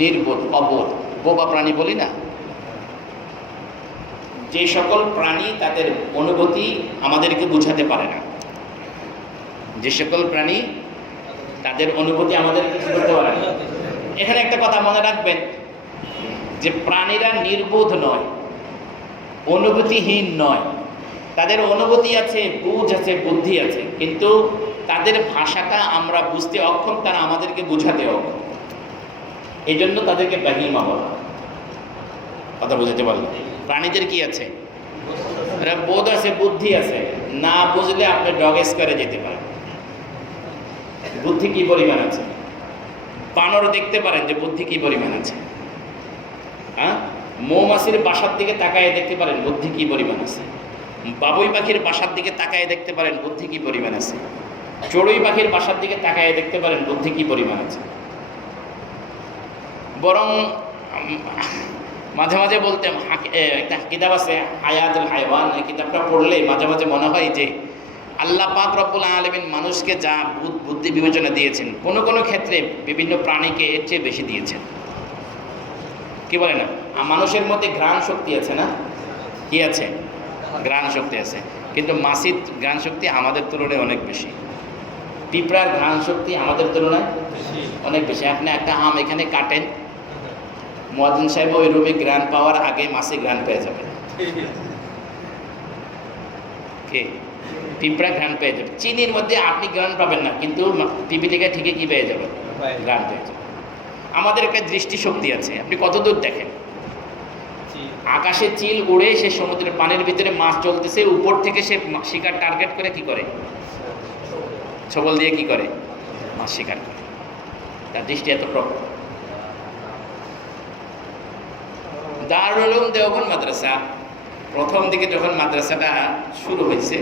নির্বোধ, অবোধ, বোবা প্রাণী বলি না, যে সকল প্রাণী তাদের অনুভূতি আমাদেরকে বুঝাতে পারে না, যে সকল প্রাণী তাদের অনুভূতি আমাদেরকে বুঝতে পারে না। এখানে একটা কথা মনে রাখবেন যে প্রাণীরা নির্বোধ নয়, অনুভূতিহীন নয়। তাদের অনুভূতি আছে, বুঝ আছে, বুদ্ধি আছে, কিন্তু তাদের ভাষাটা আমরা বুঝতে অক্ষম, তারা আমাদেরকে বুঝাতে অক্ষম। এই জন্য তাদেরকে বাহিমা বলা। কথা বুঝতে পারলো? প্রাণীদের কি আছে? বোধ আছে, বুদ্ধি আছে। না বুঝলে আপনি ডগ স্কোয়ারে যেতে পারেন। বুদ্ধি কি পরিমাণ আছে? বানর দেখতে পারেন যে বুদ্ধি কি পরিমাণ আছে। হ্যাঁ, মৌমাছির বাসার দিকে তাকায় দেখতে পারেন বুদ্ধি কি পরিমাণ আছে। বাবুই পাখির বাসার দিকে তাকায় দেখতে পারেন বুদ্ধি কি পরিমাণ আছে। চড়ুই পাখির বাসার দিকে তাকায় দেখতে পারেন বুদ্ধি কি পরিমাণ আছে। বরং মাঝে মাঝে বলতে একটা কিতাব আছে হায়াতুল হায়ওয়ান, এই কিতাবটা পড়লে মাঝে মাঝে মনে হয় যে আল্লাহ পাক রব্বুল আলামিন মানুষকে যা বুদ্ধি বিবেচনা দিয়েছেন, কোনো কোনো ক্ষেত্রে বিভিন্ন প্রাণীকে এর চেয়ে বেশি দিয়েছেন। কি বলে না, মানুষের মধ্যে ঘ্রাণ শক্তি আছে না? কি আছে? ঘ্রাণ শক্তি আছে, কিন্তু মাছির ঘ্রাণ শক্তি আমাদের তুলনায় অনেক বেশি। পিঁপড়ার ঘ্রাণ শক্তি আমাদের তুলনায় অনেক বেশি। আপনি একটা আম এখানে কাটেন, মুয়াজ্জিন সাহেব ওই রুমে ঘ্রাণ পাওয়ার আগে মাছি ঘ্রাণ পেয়ে যাবেন। কে? পিঁপড়া ঘ্রাণ পেয়ে যাবে। চিনির মধ্যে আপনি ঘ্রাণ পাবেন না, কিন্তু পিপিলিকা ঠিকই কি পেয়ে যাবেন? ঘ্রাণ পেয়ে যাবেন। আমাদের একটা দৃষ্টিশক্তি আছে, আপনি কতদূর দেখেন। আকাশে চিল উড়ে, সে সমুদ্রের পানির ভিতরে মাছ চলতেছে, উপর থেকে সে শিকার টার্গেট করে কি করে? ছবল দিয়ে কি করে? মাছ শিকার করে। তার দৃষ্টি এত প্রখর। দারুল উলুম দেওবন্দ মাদ্রাসা প্রথম দিকে যখন মাদ্রাসাটা শুরু হয়েছে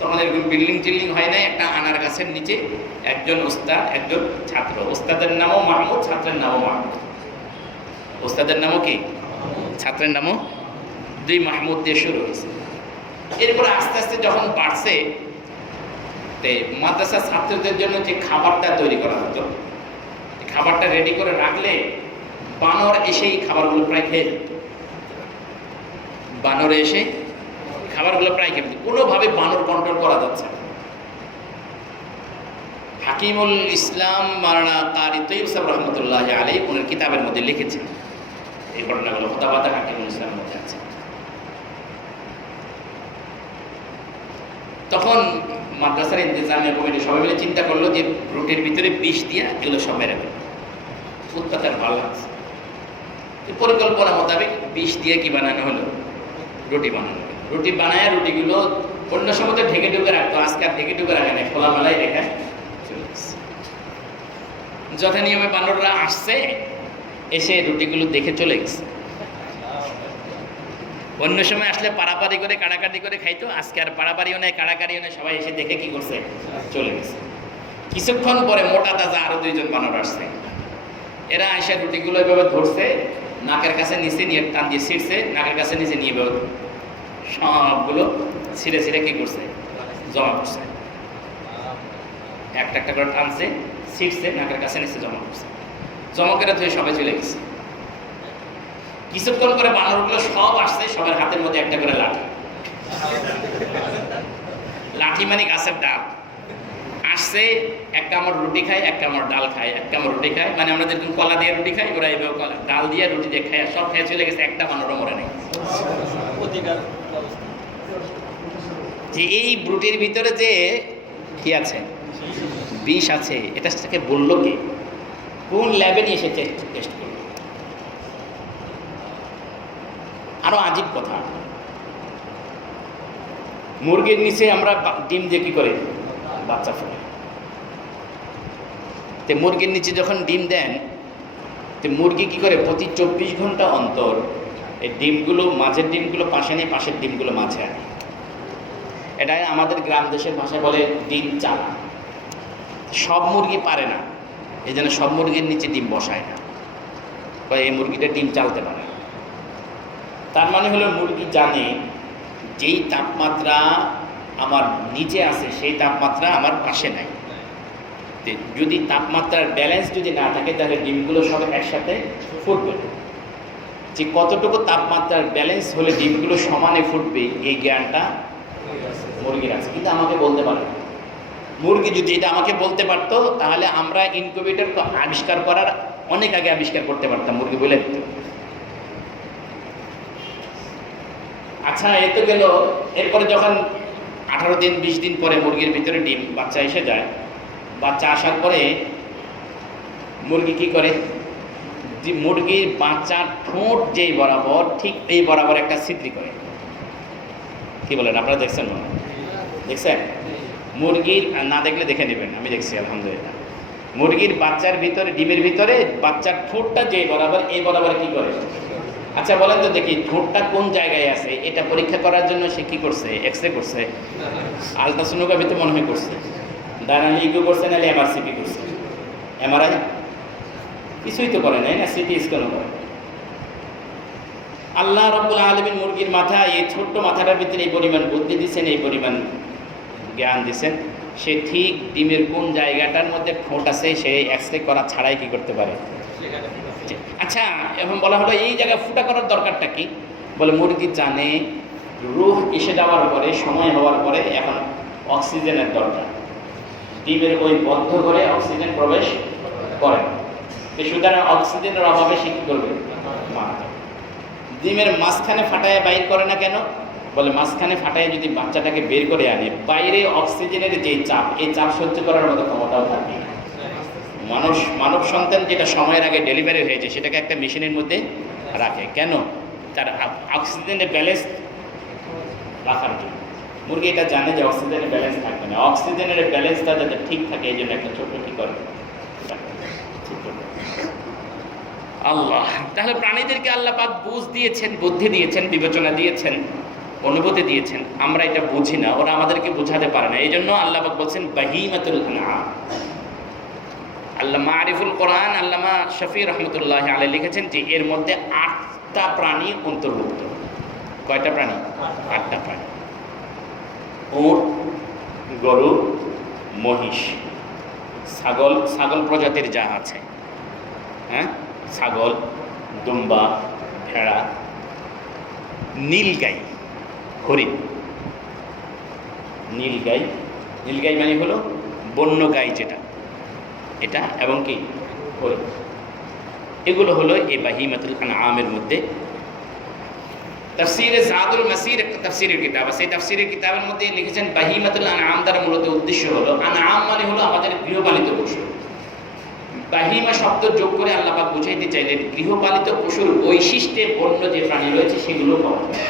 তখন এরকম বিল্ডিং টিল্ডিং হয় নাই, একটা আনার গাছের নিচে একজন ওস্তাদ একজন ছাত্র, ওস্তাদের নামও মাহমুদ, ছাত্রের নামও মাহমুদ। ওস্তাদের নামও কি, ছাত্রের নামও দুই মাহমুদ দিয়ে শুরু হয়েছে। এরপরে আস্তে আস্তে যখন বাড়ছে, মাদ্রাসা ছাত্রদের জন্য যে খাবারটা তৈরি করা হতো, খাবারটা রেডি করে রাখলে বানর এসেই খাবারগুলো প্রায় খেয়ে যেত। বানরে এসে খাবারগুলো প্রায় খেয়ে যেত, কোনোভাবে বানর কন্ট্রোল করা যাচ্ছে না। হাকিমুল ইসলাম মাওলানা কারি তৈয়ব সাহেব রহমতুল্লাহ আলাইহি ওনার কিতাবের মধ্যে লিখেছেন এই ঘটনাগুলো, হতাবাতা হাকিমুল ইসলামের মধ্যে আছে। তখন মাদ্রাসার ইন্তেজামিয়া কমিটি সবাই মিলে চিন্তা করলো যে রুটির ভিতরে বিষ দিয়া এগুলো সব মেরে ফেলবে, উৎপাতার ভালো লাগছে। পরিকল্পনা মোতাবেক বিষ দিয়ে কি বানানো হলো, রুটি বানানো হলো। রুটি বানায় রুটিগুলো অন্য সময় ঢেকে ঢুকে রাখতো, আজকে আর ঢেকে ঢুকে রাখে না, খোলামেলায় রেখে চলে গেছে। যথা নিয়মে বানররা আসছে, এসে রুটিগুলো দেখে চলে গেছে। অন্য সময় আসলে পাড়াপাড়ি করে কাড়াকাড়ি করে খাইতো, আজকে আর পাড়াপাড়িও নেই কাড়াকাড়িও নেই, সবাই এসে দেখে কি করছে, চলে গেছে। কিছুক্ষণ পরে মোটা তাজা আরো দুইজন বানর আসছে, এরা এসে রুটিগুলো এভাবে ধরছে, নাকের কাছে নিচে নিয়ে টান দিয়ে ছিঁড়ছে, নাকের কাছে নিচে নিয়ে সবগুলো ছিঁড়ে ছিঁড়ে কি করছে, জমা করছে। একটা একটা করে টানছে, ছিঁড়ছে, নাকের কাছে নিচে জমা করছে, জমা করে ধুয়ে সবাই চলে গেছে। কিছুক্ষণ করে বানরগুলো সব আসছে, সবার হাতের মধ্যে একটা করে লাঠি, লাঠি মানে গাছের ডাল আসছে। একটা আমার রুটি খায়, একটা আমার ডাল খায়, একটা আমার রুটি খায়, মানে আমরা যেরকম কলা দিয়ে রুটি খাই, ওরা এভাবে ডাল দিয়ে রুটি দিয়ে খায়, সব খেয়ে চলে গেছে, একটা বানরও মরে নেই। যে এই রুটির ভিতরে যে কি আছে, বিষ আছে, এটা তাকে বললো কে, কোন ল্যাবে নিয়ে এসে টেস্ট করলো। আরো আজীব কথা, মুরগির নিচে আমরা ডিম দিয়ে কি করে বাচ্চা ফোটে, তো মুরগির নিচে যখন ডিম দেন, তো মুরগি কি করে প্রতি 24 ঘন্টা অন্তর এই ডিমগুলো, মাঝের ডিমগুলো পাশে নিয়ে পাশের ডিমগুলো মাঝে আনে। এটাই আমাদের গ্রাম দেশের ভাষায় বলে ডিম চালা। সব মুরগি পারে না, এই জন্য সব মুরগির নিচে ডিম বসায় না, এই মুরগিটা ডিম চালতে পারে না। তার মানে হলো মুরগি জানে যেই তাপমাত্রা আমার নিচে আছে সেই তাপমাত্রা আমার পাশে নাই। যদি তাপমাত্রার ব্যালেন্স যদি না থাকে তাহলে ডিমগুলো সব একসাথে ফুটবে। যে কতটুকু তাপমাত্রার ব্যালেন্স হলে ডিমগুলো সমানে ফুটবে এই জ্ঞানটা মুরগির আছে, কিন্তু আমাকে বলতে পারে না। মুরগি যদি এটা আমাকে বলতে পারতো তাহলে আমরা ইনকিউবেটর আবিষ্কার করার অনেক আগে আবিষ্কার করতে পারতাম, মুরগি বলে দিত। আচ্ছা, এ তো গেল। এরপরে যখন 18 দিন 20 দিন পরে মুরগির ভিতরে ডিম বাচ্চা এসে যায়, বাচ্চা আসার পরে মুরগি কি করে, যে মুরগির বাচ্চার ঠোঁট যেই বরাবর ঠিক এই বরাবর একটা ছিদ্রি করে। কি বলেন আপনারা, দেখছেন মনে দেখছেন? মুরগির না দেখলে দেখে নেবেন, আমি দেখছি আলহামদুলিল্লাহ। মুরগির বাচ্চার ভিতরে, ডিমের ভিতরে বাচ্চার ঠোঁটটা যেই বরাবর এই বরাবর কি করে। আচ্ছা বলেন তো দেখি, ঠোঁটটা কোন জায়গায় আছে এটা পরীক্ষা করার জন্য সে কি করছে, এক্সরে করছে, আলট্রাসোনোগ্রাফি তো মনে হয় করছে, ডায়নামিক ইকো করছে, নাহলে এমআরসিপি করছে, এমআরআই কিছুই তো করে নাই না, সিটি স্ক্যানও করে। আল্লাহ রাব্বুল আলামিন মুরগির মাথা, এই ছোট্ট মাথাটার ভিতরে এই পরিমাণ বুদ্ধি দিচ্ছেন, এই পরিমাণ জ্ঞান দিচ্ছেন, সে ঠিক ডিমের কোন জায়গাটার মধ্যে ঠোঁট আছে সে এক্সরে করা ছাড়াই কি করতে পারে। আচ্ছা, এখন বলা হলো এই জায়গায় ফুটা করার দরকারটা কি, বলে মুরগি জানে রূহ এসে যাওয়ার পরে, সময় হওয়ার পরে এখন অক্সিজেনের দরকার, ডিমের ওই বদ্ধ করে অক্সিজেন প্রবেশ করে, সুতরাং অক্সিজেনের অভাবে সে কি করবে, মারা যাবে। ডিমের মাঝখানে ফাটায় বাইর করে না কেন, বলে মাঝখানে ফাটায় যদি বাচ্চাটাকে বের করে আনে, বাইরে অক্সিজেনের যে চাপ, এই চাপ সহ্য করার মতো ক্ষমতাও থাকে। মানব সন্তান যেটা সময়ের আগে ডেলিভারি হয়েছে সেটাকে একটা মেশিনের মধ্যে রাখে কেন, তার অক্সিজেনের ব্যালেন্স রাখার জন্য। মুরগি এটা জানে যে অক্সিজেনের ব্যালেন্স থাকবে না, অক্সিজেনের ব্যালেন্সটা যাতে ঠিক থাকে এই জন্য একটা ছোট্ট কি করে। আল্লাহ। তাহলে প্রাণীদেরকে আল্লাহ পাক বুঝ দিয়েছেন, বুদ্ধি দিয়েছেন, বিবেচনা দিয়েছেন, অনুভূতি দিয়েছেন। আমরা এটা বুঝি না, ওরা আমাদেরকে বোঝাতে পারে না। এই জন্য আল্লাহ পাক বলছেন বাহিমাতুল আনআম। আল্লাহ মারিফুল কোরআন আল্লামা শফি রহমতুল্লাহ আলাইহি লিখেছেন যে এর মধ্যে 8টা প্রাণী অন্তর্ভুক্ত। কয়টা প্রাণী? 8টা প্রাণী। উট, গরু, মহিষ, ছাগল, ছাগল প্রজাতির যা আছে, হ্যাঁ, ছাগল, দুম্বা, ভেড়া, নীলগাই, হরিণ। নীলগাই, নীলগাই মানে হলো বন্য গাই যেটা, এটা, এবং কি হরিণ। এগুলো হলো এই বাহিমাতুল আনআমের মধ্যে। তাফসীরে জাদুল মাসির একটা তাফসীরের কিতাব আছে, এই তাফসীরের কিতাবের মধ্যে লিখেছেন বাহিমাতুল আনআম দ্বারা মূলত উদ্দেশ্য হলো, আনআম মানে হলো আমাদের গৃহপালিত পশু। বাহিমা শব্দ যোগ করে আল্লাহ পাক বুঝাইতে চাইলেন গৃহপালিত পশুর বৈশিষ্ট্যে বন্য যে প্রাণী রয়েছে সেগুলো পাওয়া যায়।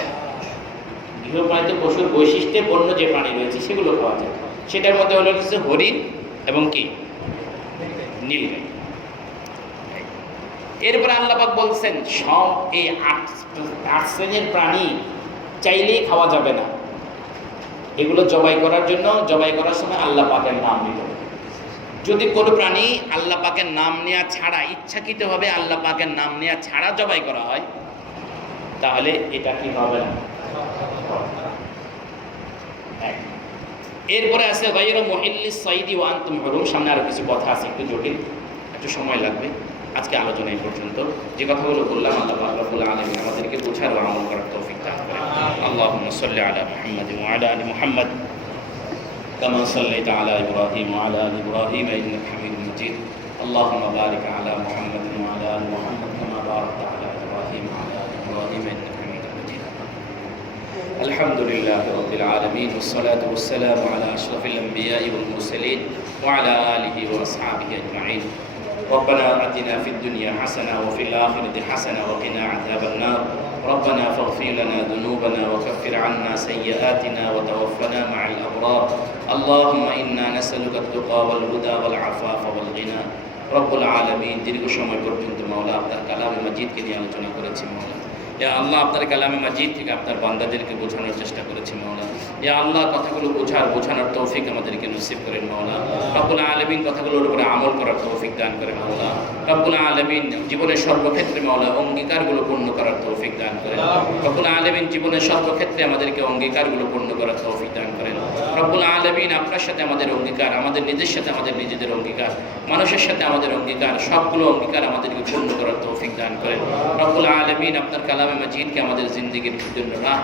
গৃহপালিত পশুর বৈশিষ্ট্যে বন্য যে প্রাণী রয়েছে সেগুলো পাওয়া যায়। সেটার মধ্যে হলো হচ্ছে হরিণ এবং কি নীলগাই। এরপরে আল্লাহ পাক বলছেন সব এই 8 শ্রেণীর প্রাণী চাইলেই খাওয়া যাবে না। এগুলো জবাই করার জন্য, জবাই করার সময় আল্লাহ পাকের নাম নিতে হবে। যদি কোনো প্রাণী আল্লাহ পাকের নাম নেওয়া ছাড়া, ইচ্ছাকৃতভাবে আল্লাহ পাকের নাম নেওয়া ছাড়া জবাই করা হয়, তাহলে এটা কি হবে না। এরপরে আছে গায়রু মুহিল্লিস সাইদি ওয়া আনতুম হুরুম। সামনে আরো কিছু কথা আছে, একটু জটিল, একটু সময় লাগবে। আজকে আলোচনা এই পর্যন্ত। যে কথাগুলো বললাম আল্লাহ পাক রব্বুল আলামিন আমাদেরকে বোঝার ও আমল করার তৌফিক দান করেন। আল্লাহুম্মা সাল্লি আলা মুহাম্মাদ ওয়া আলা আলি মুহাম্মাদ কামা সাল্লাইতা আলা ইব্রাহিম ওয়া আলা আলি ইব্রাহিম ইন্নাকা হামিদুম মাজিদ। আল্লাহুম্মা বারিক আলা মুহাম্মাদ ওয়া আলা আলি মুহাম্মাদ কামা বারাকতা আলা ইব্রাহিম ওয়া আলা আলি ইব্রাহিম ইন্নাকা হামিদুম মাজিদ। আলহামদুলিল্লাহি রাব্বিল আলামিন ওয়াস সালাতু ওয়াস সালামু আলা আশরাফিল আমবিয়াই ওয়াল মুরসালিন ওয়া আলা আলিহি ওয়া আসহাবিহি আজমাইন। ربنا آتنا في الدنيا حسنة وفي الآخرة حسنة وقنا عذاب النار. ربنا فاغفر لنا ذنوبنا وكفر عنا سيئاتنا وتوفنا مع الأبرار. اللهم إنا نسألك التقى والهدى والعفاف والغنى. رب العالمين দীর্ঘ সময় পর্যন্ত মাওলা আপনার কালামে মাজিদকে নিয়ে আলোচনা করেছি মাওলা। ইয়া আল্লাহ, আপনার কালামে মাজিদ থেকে আপনার বান্দাদেরকে বোঝানোর চেষ্টা করেছি মাওলা। ইয়া আল্লাহ, কথাগুলো বোঝানোর তৌফিক আমাদেরকে নসিব করেন মাওলা। রব্বুল আলামিন কথাগুলোর উপরে আমল করার তৌফিক দান করেন মাওলা। রব্বুল আলামিন জীবনের সর্বক্ষেত্রে মাওলা অঙ্গীকারগুলো পূর্ণ করার তৌফিক দান করেন। রব্বুল আলামিন জীবনের সর্বক্ষেত্রে আমাদেরকে অঙ্গীকারগুলো পূর্ণ করার তৌফিক দান করেন। রব্বুল আলামিন আপনার সাথে আমাদের অঙ্গীকার, আমাদের নিজের সাথে আমাদের নিজেদের অঙ্গীকার, মানুষের সাথে আমাদের অঙ্গীকার, সবগুলো অঙ্গীকার আমাদেরকে পূর্ণ করার তৌফিক দান করেন। রব্বুল আলামিন আপনার কালামে মাজিদকে আমাদের জিন্দেগির জন্য রাহ,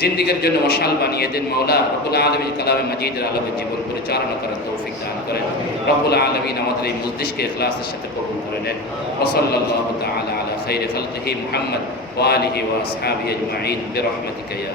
জিন্দেগির জন্য মশাল বানিয়ে দেন মাওলা। রব্বুল আলামিন কালামে মাজিদের আলোকে জীবন পরিচালনা করার তৌফিক দান করেন। রব্বুল আলামিন আমাদের এই মজলিসকে ইখলাসের সাথে কবুল করে নেন। ওয়া সাল্লাল্লাহু তাআলা আলা খায়রি খালকিহি মুহাম্মদ ওয়া আলিহি ওয়া আসহাবিহি আজমাইন বিরহমাতিকা ইয়া